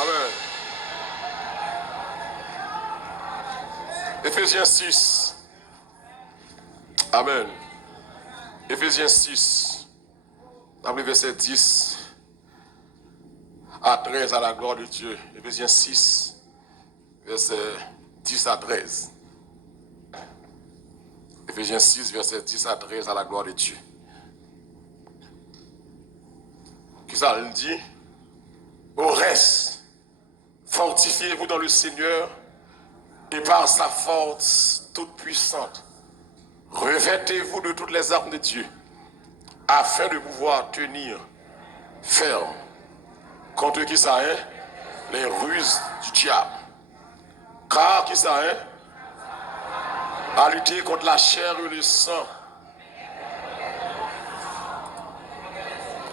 Amen. Éphésiens 6. Amen. Éphésiens 6. Dans le verset 10 à 13 à la gloire de Dieu. Éphésiens 6, verset 10 à 13. Éphésiens 6, verset 10 à 13 à la gloire de Dieu. Qui ça il dit? Au reste, fortifiez-vous dans le Seigneur et par sa force toute puissante. Revêtez-vous de toutes les armes de Dieu afin de pouvoir tenir ferme contre qui ça est? Les ruses du diable. Car qui ça est? À lutter contre la chair et le sang.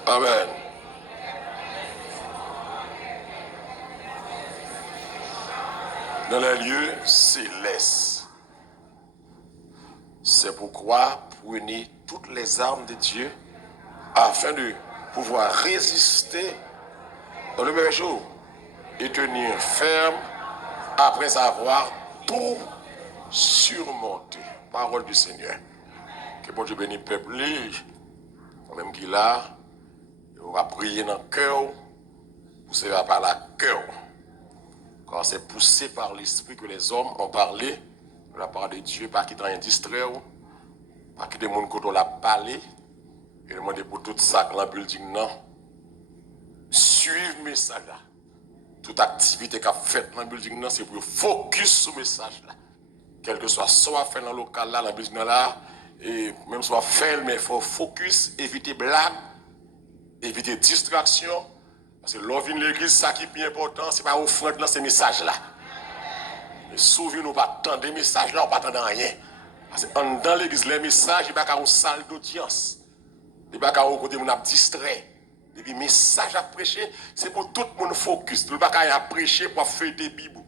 Amen. Dans les lieux célestes. C'est pourquoi prenez toutes les armes de Dieu afin de pouvoir résister dans le même jour et tenir ferme après avoir tout surmonté. Parole du Seigneur. Que bon Dieu bénisse le peuple, même qu'il a, on va prier dans le cœur, poussé par la cœur. Car c'est poussé par l'esprit que les hommes ont parlé de la part de Dieu, pas qu'ils t'ont distrait, pas qu'ils demandent qu'on l'a parlé, et demander pour tout ça que le building non. Suivre le message là. Toute activité qu'a faite dans le building là, c'est pour focus sur le message là. Quel que soit fait dans le local là, dans le building là, et même soit fait, mais il faut focus, éviter blague, éviter distraction. Parce que l'on vient de l'église, ça qui est bien important, c'est pas offrande dans ces messages là. Mais souvent, nous ne pas attendre des messages là, on ne pas attendre rien. Parce que dans l'église, les messages, il n'y a pas une salle d'audience. Il n'y a pas un côté où on a distrait. Et puis, message à prêcher, c'est pour tout le monde focus. Il n'y a pas à prêcher pour faire des Bibles.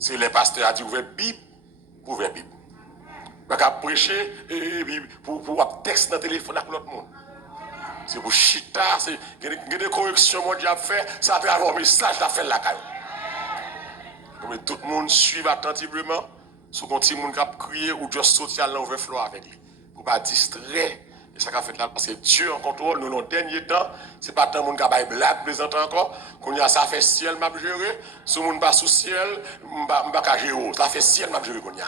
Si les pasteurs ont dit ouvrir Bible, ouvrir Bible. Il n'y a pas à prêcher pour texte dans le téléphone avec l'autre monde. C'est pour chita, c'est des corrections que j'ai fait, c'est à travers un message à faire la caille. Mais tout le monde suit attentivement, si on petit monde qui a crié ou juste social dans l'overflow avec lui. Pour ne pas distraire. Et ça qu'a fait là, parce que Dieu en contrôle, nous, dans le dernier temps, c'est pas tant le monde qui a blague présent encore, qu'on y a ça fait ciel, m'a géré, si le monde pas sous ciel, m'a géré, ça fait ciel, m'a géré qu'on y a.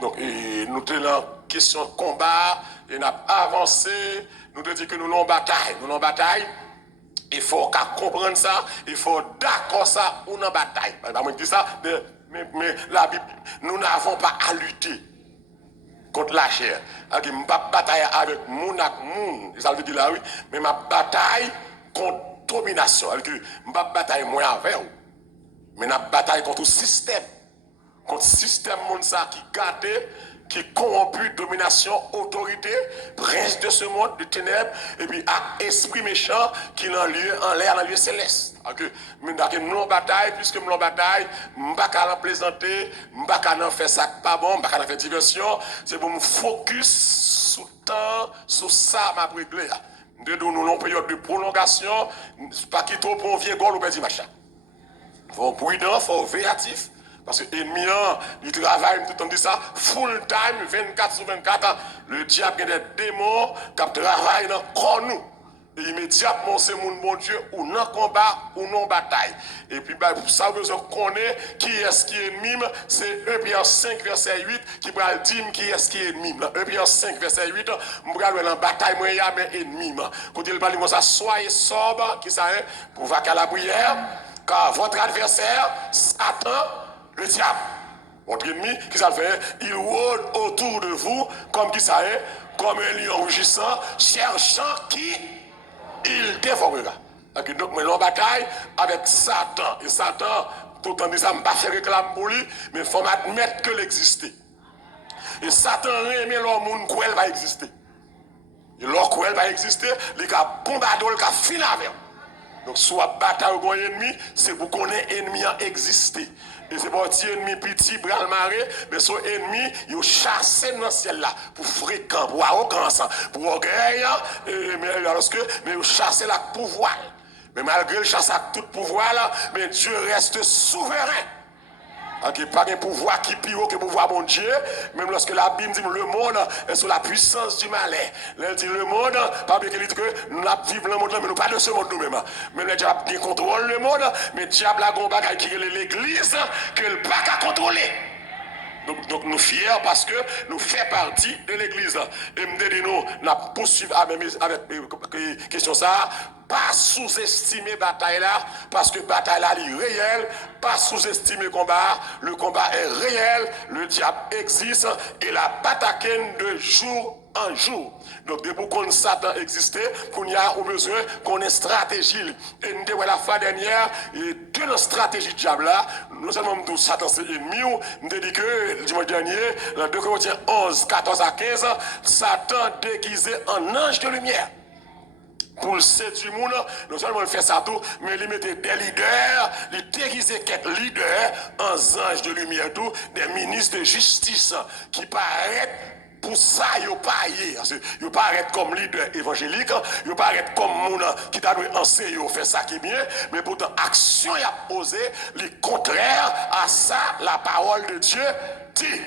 Donc, nous sommes en question de combat, et nous avons avancé, nous devons dire que nous avons bataille, il faut comprendre ça, il faut d'accord ça, ou en bataille. Je ne dis ça, mais la Bible, nous n'avons pas à lutter contre la chair. Je ne vais pas batailler avec moun ak moun, ça veut dire là oui, mais ma bataille contre domination. Je ne vais pas batailler moi avec vous, mais je bataille contre le système. Contre le système monde ça qui gâte, qui corrompu, domination, autorité, prince de ce monde, de ténèbres, et puis esprit méchant qui est en l'air, dans le lieu céleste. Mais nous en bataille, puisque nous en bataille, je ne vais pas plaisanter, je ne vais pas faire ça pas bon, je ne vais pas faire diversion, c'est pour me focus sur le temps, sur ça, ma réglée. Nous avons une période de prolongation, pas qui trop pour un vieux gol ou petit machin. Il faut prudent, il faut véatif. Parce que l'ennemi, il travaille, tout le temps dit ça, full time, 24 sur 24. Le diable a des démons qui travaillent dans le corps nous. Et immédiatement, c'est mon bon Dieu, ou non combat, ou non bataille. Et puis, pour ça, vous connaissez qui est-ce qui est ennemi. C'est 1 Pierre 5, verset 8, qui va dire qui est-ce qui est ennemi. 1 Pierre 5, verset 8, je vais aller dans la bataille, moi, il y a mes ennemis. Quand il parle de ça, soyez sobre, qui ça est, pour vaquer à la prière, car votre adversaire, Satan, le diable, votre ennemi, qui ça fait, il rôde autour de vous, comme qui ça est, comme un lion rugissant, cherchant qui il dévorera. Donc, nous en bataille avec Satan. Et Satan, tout le temps dit ça, je ne vais pas faire réclame pour lui, mais il faut admettre qu'il existe. Et Satan remet l'homme qu'elle va exister. Et lorsqu'elle va exister, il va bombarder, il va finir avec. Donc, soit bataille ou ennemi, c'est pour qu'on ait ennemi à exister. Et c'est pas un ennemi petit, bral maré, mais son ennemi, il chasse dans le ciel là, pour fréquent, pour arrogance, pour orgueil, mais il chasse là pour pouvoir. Mais malgré le chasse à tout pouvoir là, mais Dieu reste souverain. Okay, pas un pouvoir qui pire que le pouvoir mon Dieu, même lorsque la Bible dit le monde est sous la puissance du malin. Elle dit le monde, pas bien qu'il dit que nous vivons dans le monde, mais nous pas de ce monde nous-mêmes. Même le diable qui contrôle le monde, mais le diable a un bagage qui est l'église, que le pas qu'à contrôler. Donc nous fiers parce que nous faisons partie de l'église. Et me dit nous, nous poursuivons avec question ça, pas sous-estimer la bataille là, parce que la bataille là est réelle, pas sous-estimer le combat est réel, le diable existe et la bataille de jour en jour. Donc, depuis qu'on Satan existait, qu'on y a besoin qu'on ait stratégie. Et nous avons la fois dernière, et de la stratégie de diable là, nous seulement nous Satan c'est ennemi, nous avons dit que le dimanche dernier, dans 2 Corinthiens 11, 14 à 15, Satan déguisé en ange de lumière. Pour le séduire du monde, non seulement il fait ça tout, mais il mettait des leaders, il déguisait quelques leaders en anges de lumière tout, des ministres de justice qui paraissent pour ça, ils ne paraissent pas comme leader évangélique, ils ne paraissent pas comme monde qui t'a enseigné, fait ça qui est bien, mais pourtant, action y a posé, le contraire à ça, la parole de Dieu dit.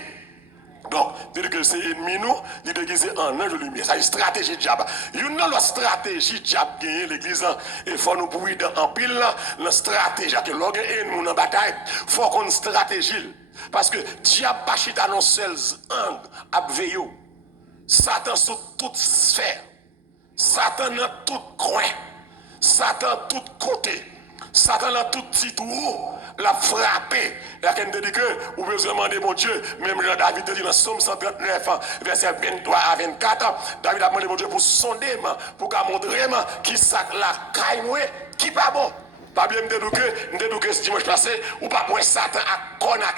Donc, dire que c'est ennemi nous, il déguisé en ange de lumière. Ça, une stratégie de diable. Une autre stratégie de diable gagner l'église. Il faut nous brouiller en pile la stratégie. Que l'on gagne nous en bataille, il faut qu'on ait une stratégie. Parce que diable pas chita dans seul angle à veiller. Satan sur toute sphère. Satan dans tout coin. Satan tout côté. Satan dans tout petit trou. La frappé. Il y a quelqu'un qui dit que vous pouvez demander mon Dieu, même Jean David dit dans Somme 139, verset 23 à 24, David a demandé mon Dieu pour sonder, pour montrer qui sac la caille, qui pas bon. Pas bien me dire que ce dimanche passé, ou pas pour Satan à connaître,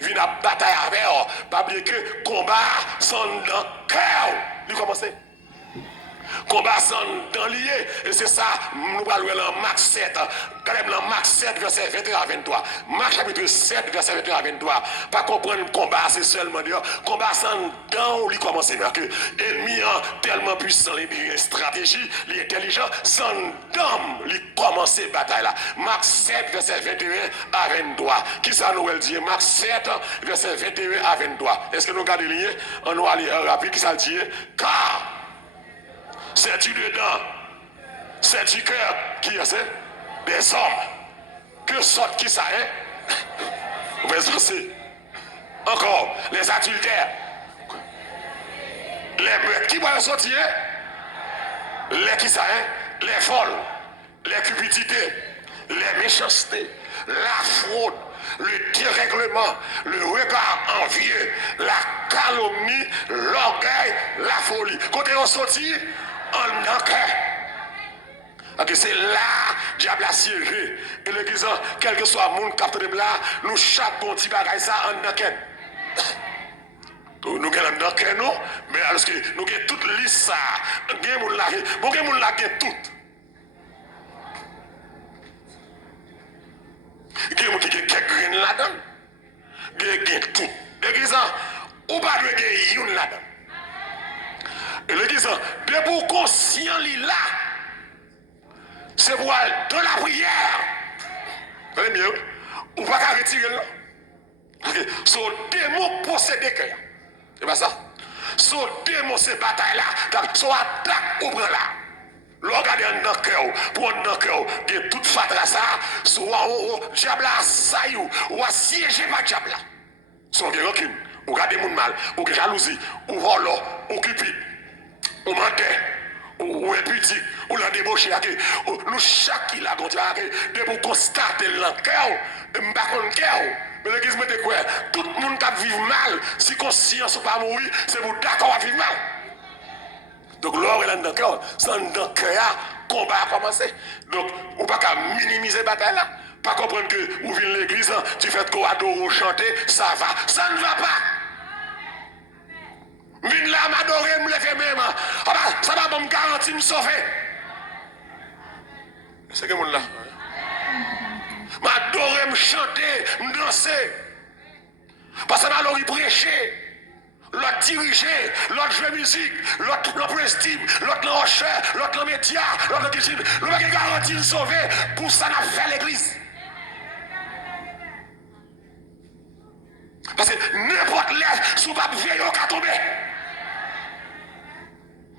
vient à bataille avec eux. Pas bien que combat sans dans le cœur. Il commence. Combat sans dans lié, et c'est ça, nous allons dans Marc 7, dans Marc 7, verset 21 à 23. Marc chapitre 7, verset 21 à 23. Pas comprendre le combat, c'est seulement dire, combat sans dans, il commence parce que l'ennemi tellement puissant, il stratégie, il est intelligent, sans dans, il commence la bataille là. Marc 7, verset 21 à 23. Qui ça nous dit? Marc 7, verset 21 à 23. Est-ce que nous regardons les liens? On va aller rapide, qui ça dit? Car c'est-tu dedans? C'est-tu cœur qui est des hommes? Que sorte qui ça est? Vous pouvez encore, les adultères. Les meurtres qui vont sortir? Les qui ça est? Les folles, les cupidités, les méchancetés, la fraude, le dérèglement, le regard envieux, la calomnie, l'orgueil, la folie. Quand on sortit, en enquête. Okay, c'est là diable a siégé. Et le disant, quel que soit le monde qui est là, nous chaque bon petit bagage ça en enquête. Nous avons une enquête, non? Mais alors que nous avons toute liste ça. Nous avons tout. Nous avons quelques graines là-dedans. Nous avons tout. Le disant, ou pas de gagner là-dedans. Et le disant, de pour conscient là, c'est pour aller dans la prière. Vous voyez mieux? Ou pas qu'à retirer là. Son démon possède cœur. C'est pas ça? Son démon c'est bataille là. Son attaque ou prend là. Regardez dans le cœur, pour dans le cœur, il y a toute fatra ça, soit au diable à saillou, ou à siéger par diable là. Soit il y a rancune, ou regardez mon mal, ou jalousie, ou volant, ou cupide. Ou menteur, ou impudique, ou la débauché, nous chaque qui l'a gontié, de pour constater le cœur, et pas contre cœur. Mais l'église me dit quoi? Tout le monde qui vit mal, si conscience ou pas mourir, c'est pour d'accord à vivre mal. Donc l'or est là dans le cœur, sans dans le cœur, combat a commencé. Donc, on ne peut pas minimiser la bataille là. Pas comprendre que vous venez l'église, tu fais qu'on adore ou chanter, ça va. Ça ne va pas. Vine là, m'adorer, me lever même. Ça va me garantir me sauver. C'est que mon là. M'adorer, me chanter, me danser. Parce que alors il prêchait. L'autre diriger, l'autre jouer musique, l'autre l'autre estime, l'autre l'enchère, l'autre le média, l'autre cuisine. Le mec est garanti de sauver. Pour ça, on a fait l'église. Parce que n'importe l'air, sous pas vieille, on va tomber.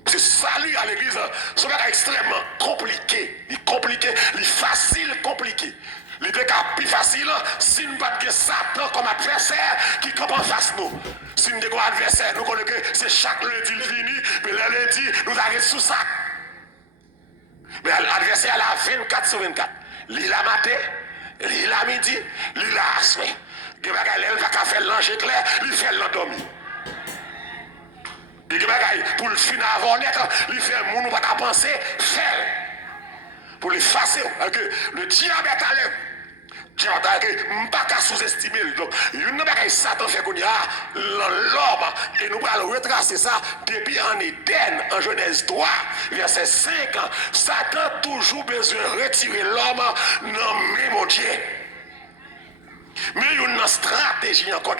C'est salut à l'église, c'est extrêmement compliqué. Il est compliqué, il est facile, compliqué. L'idée est plus facile si nous pas de Satan comme adversaire qui campe en face nous. Si nous avons un adversaire, nous connaissons que c'est chaque lundi le fini, mais le lundi, nous arrêtons sous ça. Mais l'adversaire là 24 sur 24. Il a matin, il a midi, il a soir. Il va faire l'ange clair, il fait l'endormi. Pour le finir avant net, il fait un monde pas penser, faire. Pour le effacer, le diable est à l'air. Je ne pas qu'à sous-estimer. Donc, il y a un Satan fait qu'on y a l'homme. Et nous allons retracer ça depuis en Éden, en Genèse 3, verset 5. Satan a toujours besoin de retirer l'homme dans mon Dieu. Mais il y a une stratégie encore,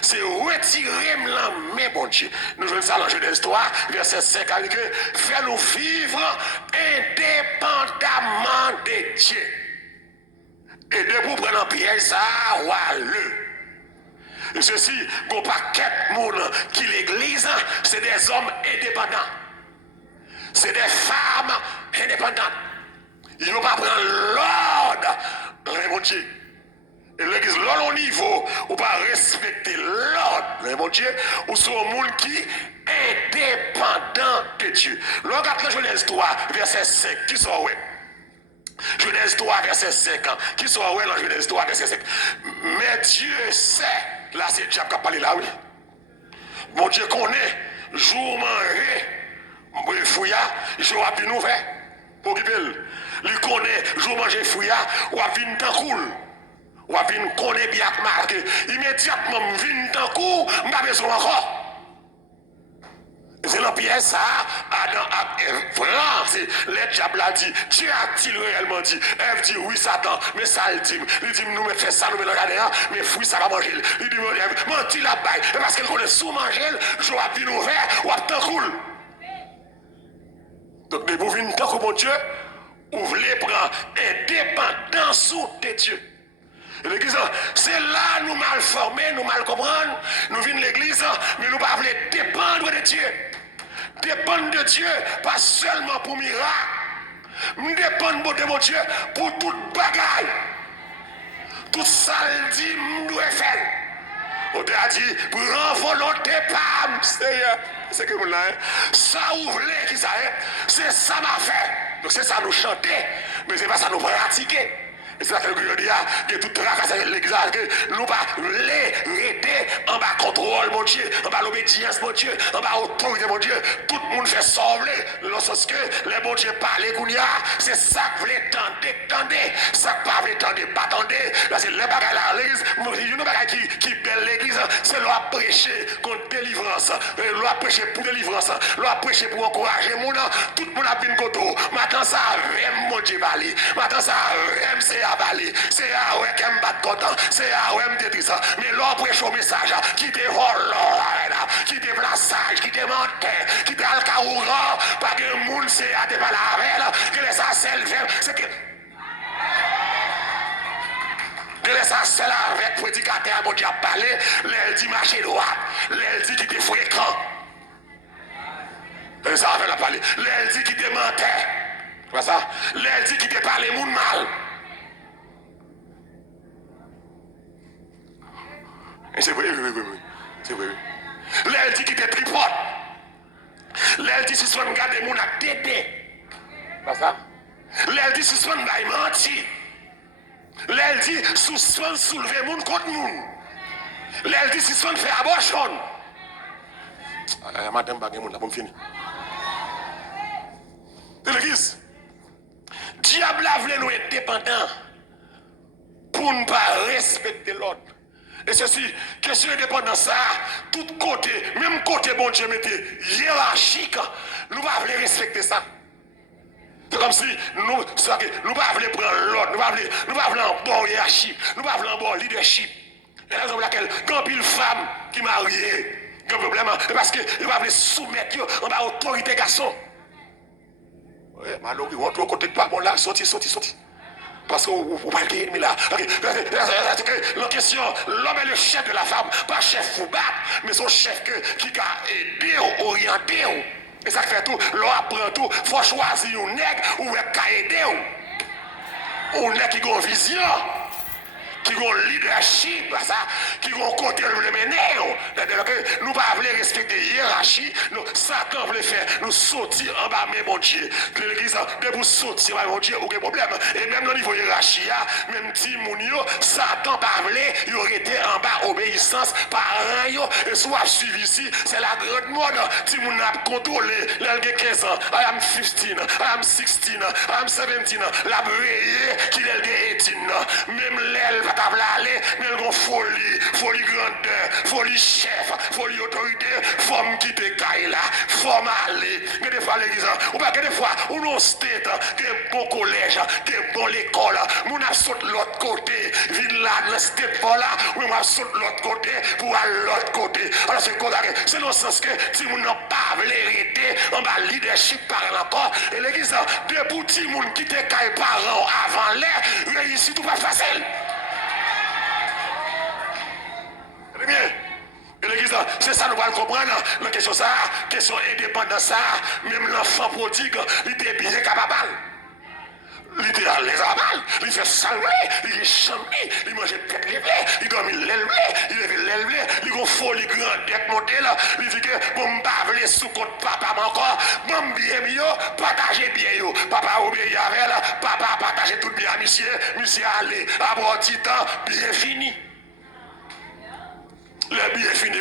c'est retirer l'homme, bon Dieu. Nous jouons ça dans Genèse 3, verset 5, avec fais-nous vivre indépendamment de Dieu. Et de vous prendre en piège, ça, le. Et ceci, qu'on paquet de monde qui l'église, c'est des hommes indépendants. C'est des femmes indépendantes. Ils ne vont pas prendre l'ordre, mon Dieu. Et l'église, là, au niveau, ou pas respecter l'ordre, mon Dieu, ou sont un monde qui est indépendant de Dieu. Là, regarde la Genèse 3, verset 5, qui sont ouais. Genèse 3, verset 5. Qui sont ouais dans Genèse 3, verset 5. Mais Dieu sait, là c'est Dieu qui a parlé là, oui. Mon Dieu connaît, jour manger, mon fouilla, jour à venir ouvert, pour qu'il il connaît, jour manger fouilla, ou à venir tant cool. Ou à venir connaît bien marqué. Immédiatement, venir tant cool, je n'ai pas besoin encore. C'est la pièce ça, Adam a Eve, le diable a dit, Dieu a-t-il réellement dit, Ève dit oui Satan, mais ça il dit nous me fait ça, nous me regardons, mais fouille ça va manger. Il dit Ève, menti la baille, parce qu'elle connaît sous manger, je vais venir ouvert, ou à temps cool. Donc, mais vous venez tant que mon Dieu, vous voulez prendre indépendance de Dieu. L'église, c'est là nous mal formés, nous mal comprendre, nous venons l'église, mais nous ne voulons pas dépendre de Dieu. Dépendre de Dieu, pas seulement pour miracle. Nous dépendons de mon Dieu pour toute bagaille. Tout ça, il dit, nous devons faire. On a dit, prends volonté, pam, c'est que vous l'avez. Ça ouvre qui ça est, c'est ça m'a fait. Donc c'est ça nous chanter, mais c'est pas ça nous pratiquer. Et c'est ça que je dis, que tout tracasse l'église, que nous pas les rester en bas contrôle, mon Dieu, en bas l'obédience, mon Dieu, en bas autorité, mon Dieu. Tout le monde fait sauver, dans le sens que les bon Dieu parlent, c'est ça que vous voulez tendre, ça que pas voulez tendre, pas tendre. Là, c'est les bagages à l'église, une bagaille qui belle l'église, c'est loi prêcher contre délivrance, loi prêcher pour délivrance, loi prêcher pour encourager mon tout le monde a bien côté. Maintenant, ça aime mon Dieu, maintenant, ça aime c'est c'est à ouais qui me bat content, c'est à ouais me détruit ça. Mais l'on prêche au message qui te vole, qui te plaçage, qui te mentait, qui te alcaoura, pas que le monde c'est à te parler avec, que les ascelles viennent, c'est que. Que les ascelles avec prédicateur, mon Dieu a parlé, l'aile dit marcher droit, l'aile dit qui te fréquent. Et ça va parler, l'aile dit qui te mentait, c'est ça, l'aile dit qui te parle monde mal. C'est vrai, oui. C'est vrai. L'elle dit qu'il te tripote. L'elle dit si soit un gars de moun a tété. Pas ça? L'elle dit si soit un gars menti. L'elle dit si soit soulever moun contre moun. L'elle dit si soit faire abortion. Madame bagay moun la bon fini. De l'église. Diable a voulu nous être dépendants pour ne pas respecter l'ordre. Et ceci, question indépendance, ça, tout côté, même côté bon Dieu mettait hiérarchique, nous va respecter ça. C'est comme si nous ne pas voulons prendre l'autre, nous pas voulons un bon hiérarchie, nous pas voulons un bon leadership. C'est la raison pour laquelle, quand une femme qui mariée, il y a un problème, parce que ne pas voulons soumettre en bas autorité garçon. Oui, malheureusement, on doit côté de pas bon là, sorti. Parce que vous pas le ennemi là. La question, l'homme est le chef de la femme, pas chef fou battre, mais son chef qui a aidé, orienté. Et ça fait tout, l'on apprend tout, il faut choisir un nègre ou un qui a aidé. Un nègre qui a une vision, qui a un leadership, qui a un côté de mener. Nous ne pouvons pas respecter la hiérarchie, Satan veut faire, nous sortir en bas, mais mon Dieu. L'église, dès que vous sortir, mon Dieu, aucun problème. Et même au niveau hiérarchie, même si Satan parlait, il aurait été en bas, obéissance, parents, et soit suivi ici, c'est la grande mode. Si vous n'avez pas contrôlé, l'âge 15 ans, I am 15, I am 16, I am 17, la brûlée, qui est 18, même l'aile, pas aller, mais elle a folie grandeur, folie chef, folie autorité, forme qui te caille là, forme aller. Mais des fois l'église, ou pas que des fois, ou non state, que bon collège, que bon l'école, mon a sauté l'autre côté, vide là, le state pour là, ou on a sauté l'autre côté, pour aller l'autre côté. Alors c'est dans le sens que si vous n'avez pas vérité, on va leadership par encore, et l'église, des petits monde qui te caille parents avant l'air, réussit tout pas facile. Bien. Et l'église, c'est ça nous allons comprendre. La question ça, question indépendance ça, même l'enfant prodigue, il était bien capable. Il était à l'aise à balle, il fait salver, il est chamé, il mange tête levée, il dormit l'élevé, il lève l'élevé, il a une folie grande tête montée là, il dit que bon, m'bavler sous compte papa encore, bon bien mieux, partagez bien yo, papa obéit avec elle, papa partagez tout bien, monsieur allez, à bon petit temps, bien fini. Le bien fini,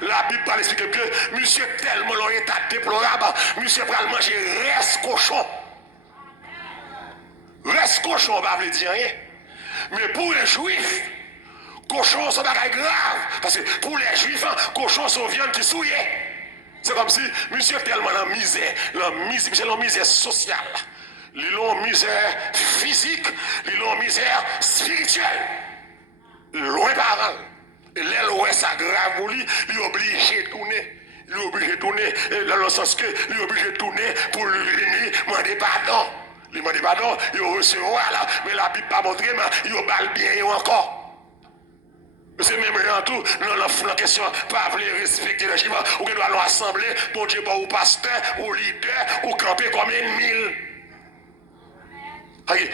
la Bible parle expliquer que monsieur tellement dans état déplorable, monsieur va manger reste cochon. Reste cochon, on va dire rien. Mais pour les juifs, cochon, c'est pas grave. Parce que pour les juifs, cochon, c'est viande qui souille. C'est comme si monsieur tellement la misère, c'est la misère sociale. Ils ont misère physique, ils ont misère spirituelle. Loin par an. Et là, ouais, ça grave pour lui, il est obligé de tourner. Il est obligé de tourner, dans le sens que il est obligé de tourner pour lui venir demander pardon. Il demande pardon, il recevoir là, mais la Bible pas montré, mais il balle bien encore. C'est même en tout, dans la question, pas vouloir respecter les chiffres, ou qu'il doit l'assembler, pour Dieu, au pasteur, au leader, ou camper comme une mille.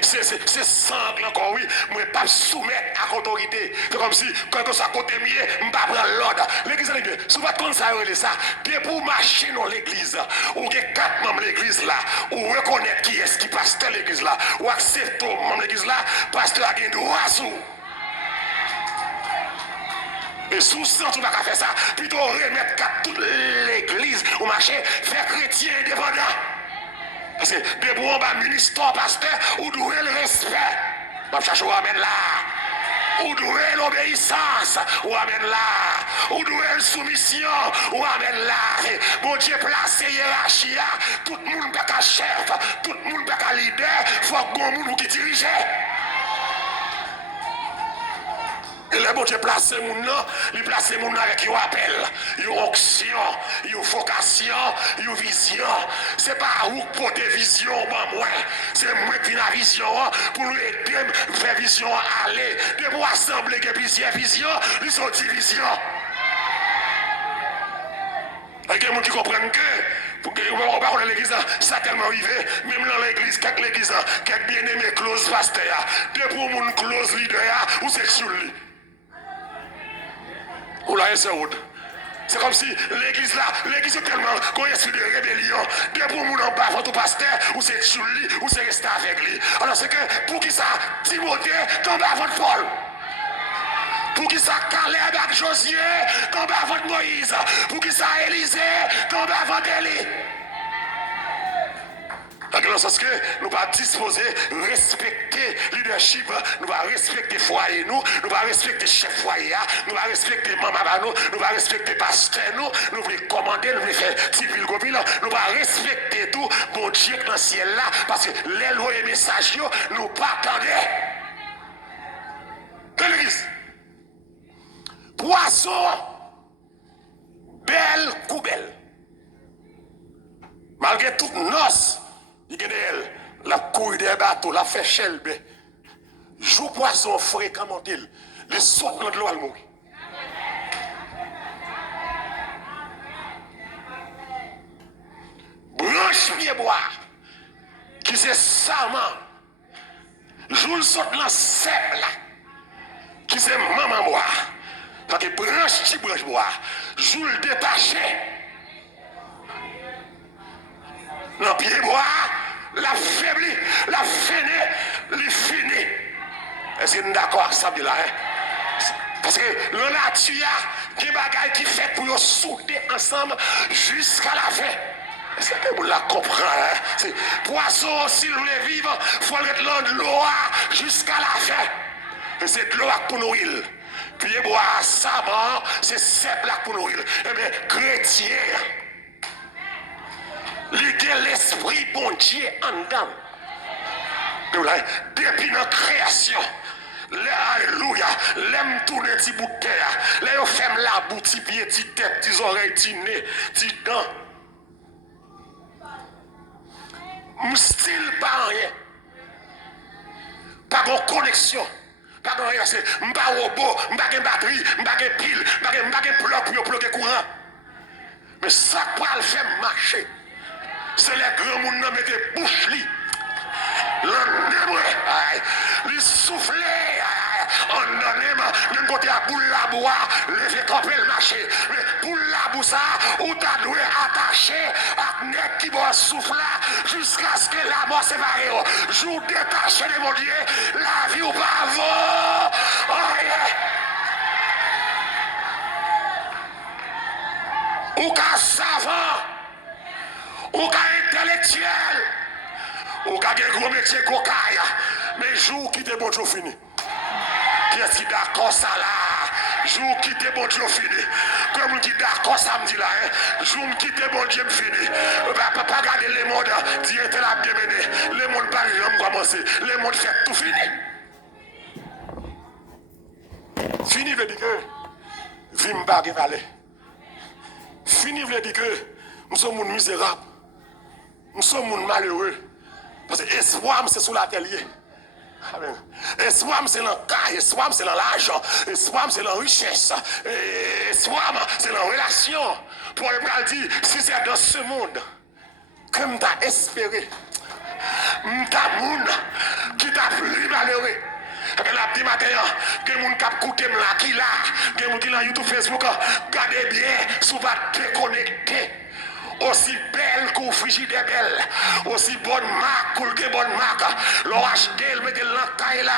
C'est simple encore, oui, mais pas soumettre à l'autorité. C'est comme si, quand on s'accorde mieux, je ne vais pas prendre l'ordre. L'église est bien. Si vous ne savez pas ça, dès pour marcher dans l'église, ou que 4 membres de l'église là, ou reconnaître qui est-ce qui pasteur l'église là, ou accepter membres de l'église là, pasteur a un droit sur. Et sous ça, tu ne vas pas faire ça. Plutôt remettre toute l'église au marché, faire chrétien indépendant. Parce que des bons ministres, pasteur, ou doué le respect. Je cherche où amène là. Ou doué l'obéissance, ou amène là. Ou doué la soumission, ou amène là. Bon Dieu place hiérarchie, tout le monde n'est pas chef, tout le monde n'est pas leader, il faut que bon monde qui dirige. Et le bon Dieu place les gens, il place les gens avec un appel, une onction, une vocation, une vision. Ce n'est pas où porter vision, moi. C'est moi qui ai la vision pour nous aider à faire vision aller. De pour assembler plusieurs visions, ils sont divisions. Il y a des gens qui comprennent que, pour que on va dans l'église, ça a tellement arrivé, même dans l'église, quelques églises, quelques bien-aimés close pasteur, de pour mon close leader, ou c'est sur lui. Ou là, c'est autre. C'est comme si l'église là, l'église est tellement qu'on est sur des rébellions. Dès pour nous en bas, votre pasteur, ou c'est sur lui, ou c'est resté avec lui. Alors c'est que pour qui ça, Timothée tombe à votre Paul. Pour qui ça, Caleb avec Josué tombe à votre Moïse. Pour qui ça, Élisée tombe à votre Élie. dans le sens que nous pas disposer respecter leadership, nous pas respecter foyer nous pas respecter chef foyer, nous pas respecter maman nous pas respecter pasteur nous voulons commander, nous voulons faire civil copil, nous pas respecter tout bon Dieu dans le ciel là parce que les lois et messages nous pas attendre. De l'église. Poisson belle coubelle. Malgré toute noce, il y a la couille des bateaux, la fait chelbe. Joue poisson fréquemment, les sautent dans l'eau à mourir. Branche pied bois, qui c'est savant, joue le saute dans sève là, qui c'est maman bois, parce que branche petit branche bois, joue le détaché. Dans pied bois, la faibli, la fainé, les fini. Est-ce que nous d'accord avec ça, là, hein? Parce que le nature, il y a des bagailles qui fait pour souder ensemble jusqu'à la fin. Est-ce que vous la comprenez? Hein? Poisson, s'il voulait vivre, il faut être dans de l'eau jusqu'à la fin. Et c'est de l'eau pour nourrir. Pied bois, savant, c'est simple pour nourrir. Eh bien, chrétien. L'esprit bon Dieu en dedans. Depuis notre création, alléluia, l'aime tourner petit bout de terre, les femmes la bout, petit pied, petit tête, petit oreilles, petit nez, petit dents. Style pas rien. Pas de connexion. Pas de rien. C'est pas robot, pas de batterie, pas de pile, pas de bloc pour bloquer courant. Mais ça va le faire marcher. C'est les grands gens qui mettent bouche li. Les souffler en donnant, même côté à boule la bois, lever camper le marché. Mais boule la boue ça, ou t'as doué attaché à net qui va souffler jusqu'à ce que la mort sépare. Jour détaché de mon Dieu, la vie ou pas avant. Ou qu'à savant. Ou qu'à intellectuel, ou qu'à des gros métiers cocaille, mais jour qui te bon Dieu fini. Qui est-ce qui d'accord ça là? Jour qui te bon Dieu fini. Comme qui d'accord ça me dit là, hein? Jour qui te bon Dieu fini. Pas regarder les mondes, Dieu était là bien mené. Les mondes pas jamais commencer. Les mondes fait tout fini. Fini veut dire que vie m'pa valer. Fini veut dire que nous sommes misérables. Nous sommes malheureux. Parce que espoir, c'est sous l'atelier. Espoir, c'est dans le cas. Espoir, c'est dans l'argent. Espoir, c'est dans la richesse. Espoir, c'est dans la relation. Pour le dire, si c'est dans ce monde que tu as espéré, tu monde qui t'a plus malheureux. La dit matin, que moun k'ap koute m'la qui là, que moun qui là YouTube, Facebook, gardez bien, sous va déconnecter. Aussi belle qu'au frigidaire belle, aussi bonne marque qu'au bonne marque. L'on acheté, le mettre dans la là,